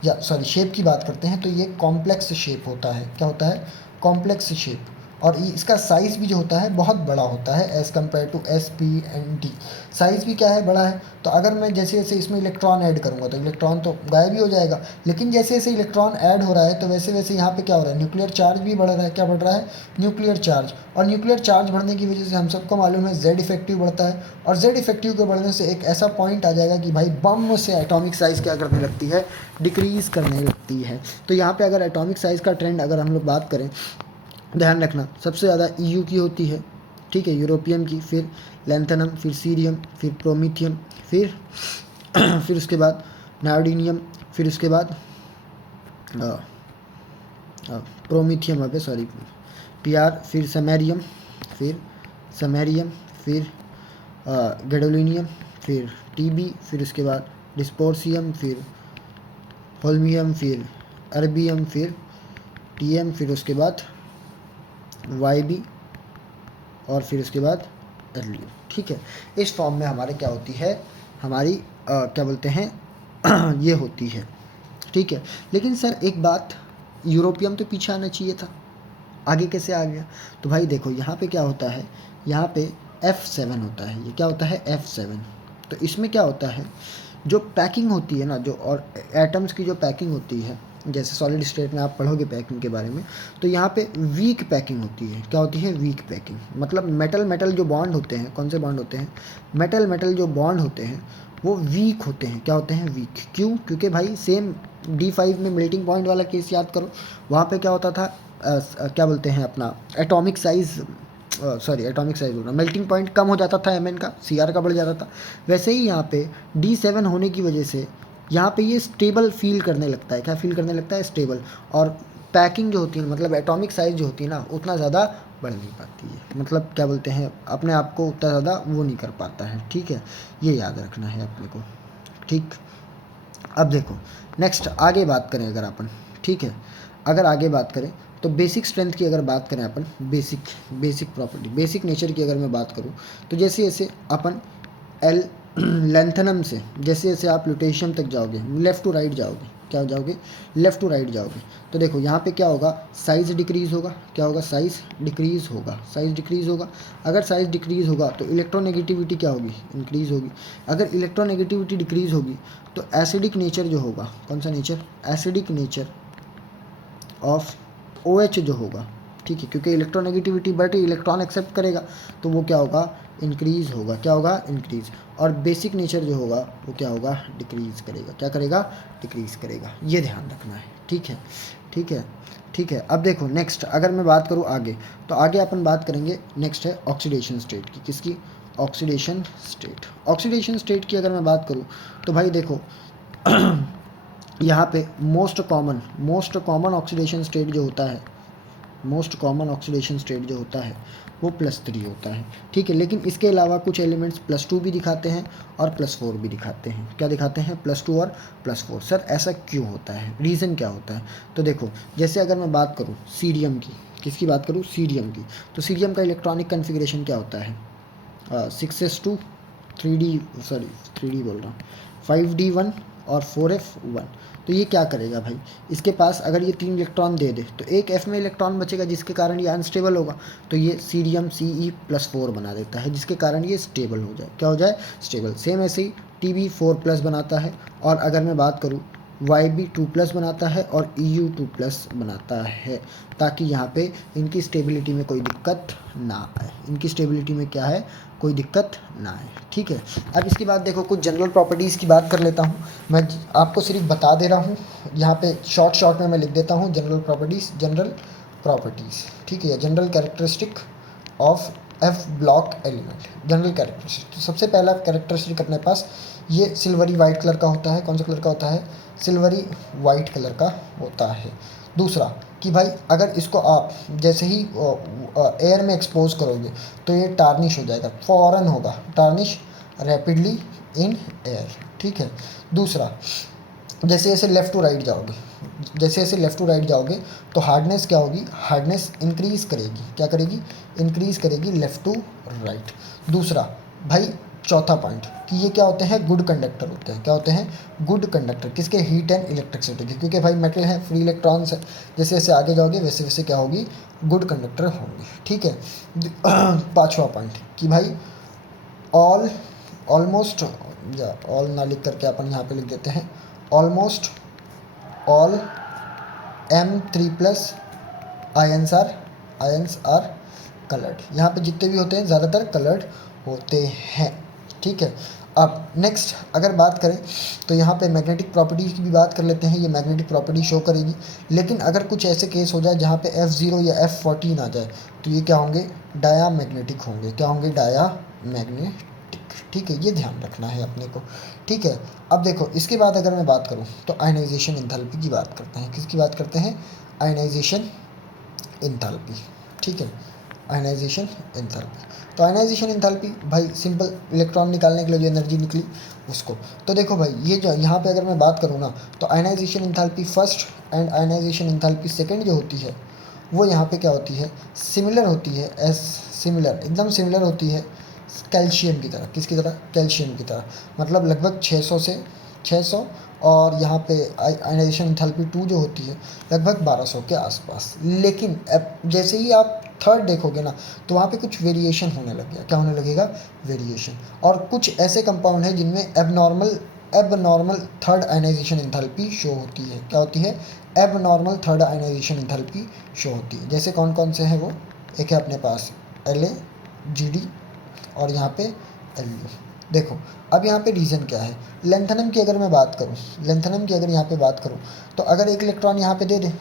या सॉरी शेप की बात करते हैं। तो ये कॉम्प्लेक्स शेप होता है। क्या होता है? Complex shape. और ये इसका साइज़ भी जो होता है बहुत बड़ा होता है as compare to S P and D. Size भी क्या है? बड़ा है। तो अगर मैं जैसे जैसे इसमें इलेक्ट्रॉन ऐड करूँगा तो इलेक्ट्रॉन तो गायब ही हो जाएगा, लेकिन जैसे जैसे इलेक्ट्रॉन ऐड हो रहा है तो वैसे वैसे यहाँ पे क्या हो रहा है? न्यूक्लियर चार्ज भी बढ़ रहा है। क्या बढ़ रहा है? Nuclear charge. और न्यूक्लियर चार्ज बढ़ने की वजह से हम सबको मालूम है जेड इफेक्टिव बढ़ता है, और जेड इफेक्टिव के बढ़ने से एक ऐसा पॉइंट आ जाएगा कि भाई बम से एटॉमिक साइज़ क्या करने लगती है? डिक्रीज़ करने लगती है। तो यहाँ पे अगर एटॉमिक साइज़ का ट्रेंड अगर हम लोग बात करें, ध्यान रखना सबसे ज़्यादा EU की होती है। ठीक है, यूरोपियम की, फिर लैंथेनम, फिर सीरियम, फिर प्रोमीथियम, फिर फिर उसके बाद नायोडीनियम, फिर उसके बाद प्रोमीथियम, अबे सॉरी PR, फिर समैरियम, फिर समैरियम, फिर गैडोलीनियम, फिर TB, फिर उसके बाद डिस्पोर्सियम, फिर होल्मियम, फिर अर्बियम, फिर TM, फिर उसके बाद YB, और फिर उसके बाद LU। ठीक है, इस फॉर्म में हमारे क्या होती है? हमारी क्या बोलते हैं ये होती है। ठीक है, लेकिन सर एक बात, यूरोपियम तो पीछे आना चाहिए था, आगे कैसे आ गया? तो भाई देखो यहाँ पे क्या होता है, यहाँ पे F7 होता है। ये क्या होता है? F7। तो इसमें क्या होता है, जो पैकिंग होती है ना, जो और एटम्स की जो पैकिंग होती है, जैसे सॉलिड स्टेट में आप पढ़ोगे पैकिंग के बारे में, तो यहाँ पे वीक पैकिंग होती है। क्या होती है? Weak packing. मतलब मेटल मेटल जो बॉन्ड होते हैं, कौन से बॉन्ड होते हैं? मेटल मेटल जो बॉन्ड होते हैं वो वीक होते हैं। क्या होते हैं? वीक। क्यों? क्योंकि भाई सेम D5 में मेल्टिंग पॉइंट वाला केस याद करो, वहाँ पे क्या होता था? क्या बोलते हैं अपना atomic size, sorry atomic size बोल रहा, मेल्टिंग पॉइंट कम हो जाता था Mn का, Cr का बढ़ जाता था। वैसे ही यहाँ पे D7 होने की वजह से यहाँ पे ये स्टेबल फील करने लगता है। क्या फील करने लगता है? स्टेबल। और पैकिंग जो होती है, मतलब एटॉमिक साइज़ जो होती है ना, उतना ज़्यादा बढ़ नहीं पाती है। मतलब क्या बोलते हैं, अपने आप को उतना ज़्यादा वो नहीं कर पाता है। ठीक है, ये याद रखना है अपने को। ठीक, अब देखो नेक्स्ट आगे बात करें अगर अपन, ठीक है, अगर आगे बात करें तो बेसिक स्ट्रेंथ की अगर बात करें अपन, बेसिक प्रॉपर्टी, बेसिक नेचर की अगर मैं बात करूं, तो जैसे जैसे अपन लेंथेनम से जैसे जैसे आप ल्यूटेशियम तक जाओगे, लेफ़्ट टू राइट जाओगे, क्या जाओगे? लेफ़्ट टू राइट जाओगे, तो देखो यहाँ पे क्या होगा? साइज़ डिक्रीज़ होगा। क्या होगा? साइज़ डिक्रीज़ होगा। साइज़ डिक्रीज़ होगा। अगर साइज़ डिक्रीज़ होगा तो इलेक्ट्रोनेगेटिविटी क्या होगी? इंक्रीज़ होगी। अगर इलेक्ट्रोनेगेटिविटी डिक्रीज़ होगी तो एसिडिक नेचर जो होगा, कौन सा nature? Acidic nature of OH जो होगा, ठीक है, क्योंकि इलेक्ट्रोनेगेटिविटी बढ़, इलेक्ट्रॉन एक्सेप्ट करेगा तो वो क्या होगा? इंक्रीज़ होगा। क्या होगा? इंक्रीज़। और बेसिक नेचर जो होगा वो क्या होगा? डिक्रीज़ करेगा। क्या करेगा? डिक्रीज़ करेगा। ये ध्यान रखना है। ठीक है, ठीक है, ठीक है। अब देखो नेक्स्ट अगर मैं बात करूँ आगे, तो आगे अपन बात करेंगे, नेक्स्ट है ऑक्सीडेशन स्टेट की। किसकी? Oxidation state. ऑक्सीडेशन स्टेट की अगर मैं बात करूँ तो भाई देखो यहाँ पे मोस्ट कॉमन ऑक्सीडेशन स्टेट जो होता है मोस्ट कॉमन ऑक्सीडेशन स्टेट जो होता है वो +3 होता है, ठीक है। लेकिन इसके अलावा कुछ एलिमेंट्स +2 भी दिखाते हैं और +4 भी दिखाते हैं। क्या दिखाते हैं? +2 और +4। सर ऐसा क्यों होता है, रीज़न क्या होता है? तो देखो, जैसे अगर मैं बात करूँ सीरियम की, किसकी बात करूँ? सीरियम की। तो सीरियम का इलेक्ट्रॉनिक कन्फिग्रेशन क्या होता है? 6s2 3d, सॉरी 3d बोल रहा हूँ, 5d1 और 4f1। तो ये क्या करेगा भाई, इसके पास अगर ये 3 इलेक्ट्रॉन दे दे तो एक f में इलेक्ट्रॉन बचेगा जिसके कारण ये अनस्टेबल होगा। तो ये सीरियम Ce+4 बना देता है जिसके कारण ये स्टेबल हो जाए। क्या हो जाए? स्टेबल। सेम ऐसे ही Tb4+ बनाता है, और अगर मैं बात करूँ Yb2+ बनाता है और Eu2+ बनाता है, ताकि यहाँ पे इनकी स्टेबिलिटी में कोई दिक्कत ना आए। इनकी स्टेबिलिटी में क्या है? कोई दिक्कत ना आए, ठीक है। अब इसके बाद देखो कुछ जनरल प्रॉपर्टीज़ की बात कर लेता हूँ। मैं आपको सिर्फ बता दे रहा हूँ, यहाँ पे शॉर्ट में मैं लिख देता हूँ जनरल प्रॉपर्टीज़, ठीक है। General characteristic of F block element, general characteristic. तो सबसे पहला कैरेक्टरिस्टिक अपने पास ये सिल्वरी वाइट कलर का होता है। कौन सा कलर का होता है? सिल्वरी वाइट कलर का होता है। दूसरा कि भाई अगर इसको आप जैसे ही एयर में एक्सपोज करोगे तो ये टार्निश हो जाएगा, फ़ौरन होगा टार्निश, रैपिडली इन एयर, ठीक है। दूसरा, जैसे जैसे लेफ़्ट टू राइट जाओगे तो हार्डनेस क्या होगी? हार्डनेस इंक्रीज़ करेगी। क्या करेगी? इंक्रीज़ करेगी लेफ़्ट टू राइट। दूसरा भाई, चौथा पॉइंट कि ये क्या होते हैं? गुड कंडक्टर होते हैं। क्या होते हैं? Good conductor. किसके? हीट एंड इलेक्ट्रिसिटी के, क्योंकि भाई मेटल है, फ्री इलेक्ट्रॉन्स है। जैसे जैसे आगे जाओगे वैसे वैसे क्या होगी? गुड कंडक्टर होंगे, ठीक है। पाँचवा पॉइंट कि भाई ऑलमोस्ट, या ऑल ना लिख करके अपन यहाँ पे लिख देते हैं almost all M3+ ions are coloured. यहाँ पे जितने भी होते हैं ज़्यादातर कलर्ड होते हैं, ठीक है। अब नेक्स्ट अगर बात करें तो यहाँ पे मैग्नेटिक प्रॉपर्टीज़ की भी बात कर लेते हैं। ये मैग्नेटिक प्रॉपर्टी शो करेगी, लेकिन अगर कुछ ऐसे केस हो जाए जहाँ पे F0 या F14 आ जाए तो ये क्या होंगे? डायामैग्नेटिक होंगे। क्या होंगे? डायामैग्नेटिक, ठीक है। ये ध्यान रखना है अपने को, ठीक है। अब देखो इसके बाद अगर मैं बात करूँ तो आयनाइजेशन एंथैल्पी की बात करते हैं। किसकी बात करते हैं? आयनाइजेशन एंथैल्पी, ठीक है। आयनाइजेशन एंथैल्पी, तो आयनाइजेशन एंथैल्पी भाई सिंपल, इलेक्ट्रॉन निकालने के लिए जो एनर्जी निकली उसको। तो देखो भाई ये जो यहाँ पे अगर मैं बात करूँ ना, तो ionization enthalpy first and ionization enthalpy second जो होती है वो यहाँ पे क्या होती है? सिमिलर होती है, एकदम सिमिलर होती है कैल्शियम की तरह। किसकी तरह? कैल्शियम की तरह। मतलब लगभग 600 और यहाँ पे आयनाइजेशन एंथैल्पी 2 जो होती है लगभग 1200 के आसपास। लेकिन अब जैसे ही आप थर्ड देखोगे ना तो वहाँ पे कुछ वेरिएशन होने लग गया। क्या होने लगेगा? वेरिएशन। और कुछ ऐसे कंपाउंड हैं जिनमें abnormal third ionization enthalpy show होती है। क्या होती है? Abnormal third ionization enthalpy show होती है। जैसे कौन कौन से हैं वो? एक है अपने पास LaGd और यहाँ पे Lu। देखो अब यहाँ पे रीज़न क्या है? लेंथनम की अगर मैं बात करूँ, यहाँ पे बात करूँ तो अगर एक इलेक्ट्रॉन यहाँ पे दे दे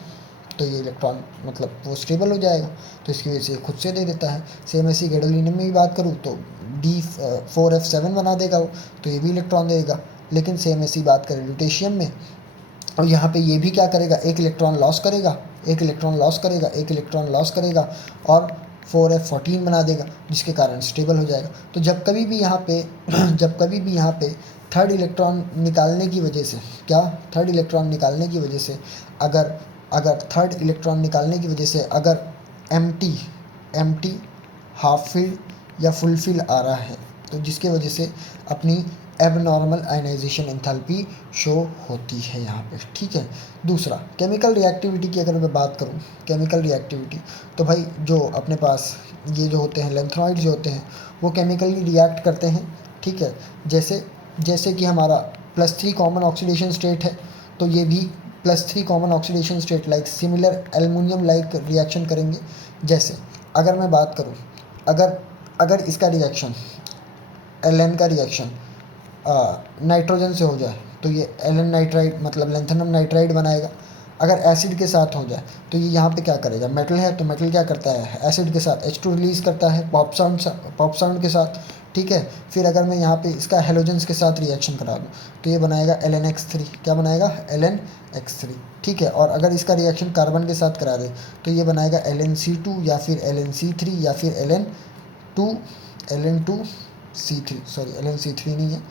तो ये इलेक्ट्रॉन मतलब वो स्टेबल हो जाएगा, तो इसकी वजह से खुद से दे देता है। सेम ऐसी गैडोलिनियम में भी बात करूँ तो D4F7 बना देगा वो, तो ये भी इलेक्ट्रॉन देगा। लेकिन सेम ऐसी बात करें ल्यूटेशियम में, और यहाँ पे ये भी क्या करेगा? एक इलेक्ट्रॉन लॉस करेगा और 4F14 बना देगा, जिसके कारण स्टेबल हो जाएगा। तो जब कभी भी यहाँ पे थर्ड इलेक्ट्रॉन निकालने की वजह से अगर एम्प्टी हाफ फिल्ड या फुल फिल आ रहा है तो जिसके वजह से अपनी एबनॉर्मल आयनाइजेशन एंथैल्पी शो होती है यहाँ पे, ठीक है। दूसरा, केमिकल रिएक्टिविटी की अगर मैं बात करूँ, तो भाई जो अपने पास ये जो होते हैं लेंथेनॉइड जो होते हैं वो केमिकली रिएक्ट करते हैं, ठीक है। जैसे कि हमारा +3 कॉमन ऑक्सीडेशन स्टेट है, तो ये भी +3 common oxidation state like similar aluminium like reaction करेंगे। जैसे अगर मैं बात करूँ, अगर इसका रिएक्शन Ln का रिएक्शन नाइट्रोजन से हो जाए तो ये Ln नाइट्राइड मतलब लेंथेनम नाइट्राइड बनाएगा। अगर एसिड के साथ हो जाए तो ये यहाँ पे क्या करेगा? मेटल है तो मेटल क्या करता है? एसिड के साथ H2 रिलीज़ करता है पॉप साउंड के साथ, ठीक है। फिर अगर मैं यहाँ पे इसका हेलोजेंस के साथ रिएक्शन करा दूँ तो ये बनाएगा LnX3, क्या बनाएगा LnX3, ठीक है। और अगर इसका रिएक्शन कार्बन के साथ करा दे तो ये बनाएगा LnC2 या फिर LnC3 या फिर LN2C3, सॉरी LnC3 नहीं है,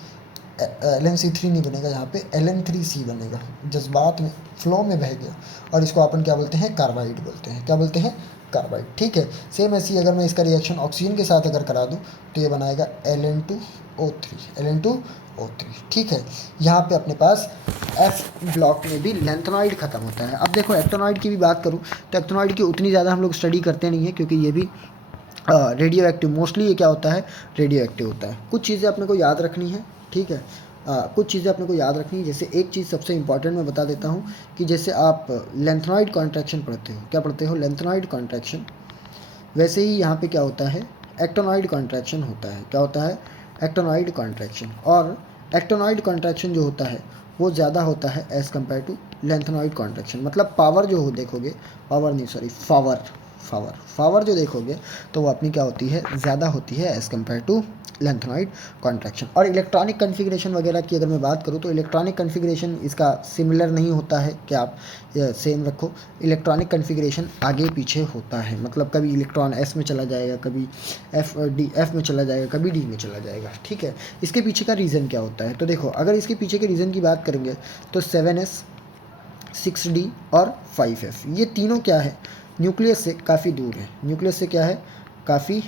LnC3 नहीं बनेगा यहाँ पे, LN3C बनेगा, जज्बात में फ्लो में बह गया, और इसको अपन क्या बोलते हैं, कार्बाइड बोलते हैं, क्या बोलते हैं, कार्बाइड, ठीक है। सेम ऐसी अगर मैं इसका रिएक्शन ऑक्सीजन के साथ अगर करा दूँ तो ये बनाएगा Ln2O3, ठीक है। यहाँ पे अपने पास F ब्लॉक में भी लैंथेनॉइड खत्म होता है। अब देखो एक्टिनॉइड की भी बात करूँ तो एक्टिनॉइड की उतनी ज़्यादा हम लोग स्टडी करते नहीं है, क्योंकि ये भी रेडियो एक्टिव, मोस्टली ये क्या होता है, रेडियो एक्टिव होता है। कुछ चीज़ें अपने को याद रखनी है, ठीक है। कुछ चीज़ें अपने को याद रखनी है, जैसे एक चीज़ सबसे इंपॉर्टेंट मैं बता देता हूँ कि जैसे आप लैंथेनॉइड कॉन्ट्रैक्शन पढ़ते हो, क्या पढ़ते हो, लैंथेनॉइड कॉन्ट्रैक्शन, वैसे ही यहाँ पे क्या होता है, एक्टिनॉइड कॉन्ट्रैक्शन होता है, क्या होता है, एक्टिनॉइड कॉन्ट्रैक्शन। और एक्टिनॉइड कॉन्ट्रैक्शन जो होता है वो ज़्यादा होता है as compare to lanthanoid contraction. मतलब पावर जो हो देखोगे, पावर नहीं सॉरी पावर जो देखोगे तो वो अपनी क्या होती है, ज़्यादा होती है as compare to lanthanoid contraction. और इलेक्ट्रॉनिक कन्फिग्रेशन वगैरह की अगर मैं बात करूँ तो इलेक्ट्रॉनिक कन्फिग्रेशन इसका सिमिलर नहीं होता है कि आप सेम रखो। इलेक्ट्रॉनिक कन्फिग्रेशन आगे पीछे होता है, मतलब कभी इलेक्ट्रॉन S में चला जाएगा, कभी F में चला जाएगा, कभी D में चला जाएगा, ठीक है। इसके पीछे का रीज़न क्या होता है, तो देखो अगर इसके पीछे के रीज़न की बात करेंगे तो 7s 6d और 5f, ये तीनों क्या है, न्यूक्लियस से काफ़ी दूर है, न्यूक्लियस से क्या है, काफ़ी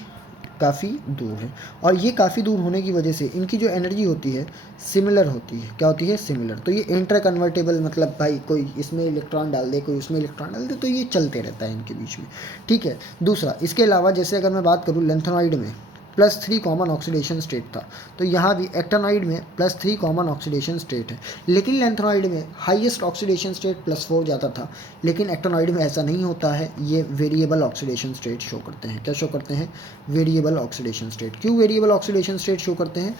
दूर है। और ये काफ़ी दूर होने की वजह से इनकी जो एनर्जी होती है सिमिलर होती है, क्या होती है, सिमिलर। तो ये इंटर कन्वर्टेबल, मतलब भाई कोई इसमें इलेक्ट्रॉन डाल दे, कोई उसमें इलेक्ट्रॉन डाल दे, तो ये चलते रहता है इनके बीच में, ठीक है। दूसरा, इसके अलावा जैसे अगर मैं बात करूँ लैंथेनॉइड में +3 कॉमन ऑक्सीडेशन स्टेट था, तो यहाँ भी एक्टिनॉइड में +3 कॉमन ऑक्सीडेशन स्टेट है, लेकिन लैंथेनॉइड में हाईएस्ट ऑक्सीडेशन स्टेट +4 जाता था, लेकिन एक्टिनॉइड में ऐसा नहीं होता है, ये वेरिएबल ऑक्सीडेशन स्टेट शो करते हैं। क्या शो करते हैं, वेरिएबल ऑक्सीडेशन स्टेट। क्यों वेरिएबल ऑक्सीडेशन स्टेट शो करते हैं,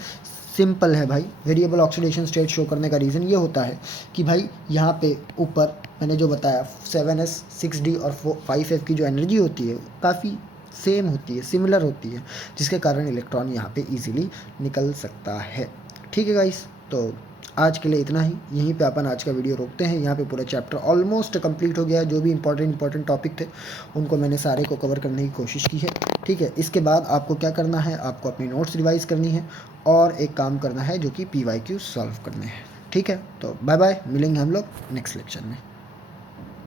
सिंपल है भाई, वेरिएबल ऑक्सीडेशन स्टेट शो करने का रीज़न ये होता है कि भाई यहाँ पे ऊपर मैंने जो बताया 7s 6d और 5f की जो एनर्जी होती है काफ़ी सेम होती है, सिमिलर होती है, जिसके कारण इलेक्ट्रॉन यहाँ पे इजीली निकल सकता है, ठीक है गाइस। तो आज के लिए इतना ही, यहीं पे अपन आज का वीडियो रोकते हैं। यहाँ पे पूरा चैप्टर ऑलमोस्ट कंप्लीट हो गया है, जो भी इंपॉर्टेंट टॉपिक थे उनको मैंने सारे को कवर करने की कोशिश की है, ठीक है। इसके बाद आपको क्या करना है, आपको अपनी नोट्स रिवाइज़ करनी है और एक काम करना है जो कि PYQ सॉल्व करने हैं, ठीक है। तो बाय बाय, मिलेंगे हम लोग नेक्स्ट लेक्चर में।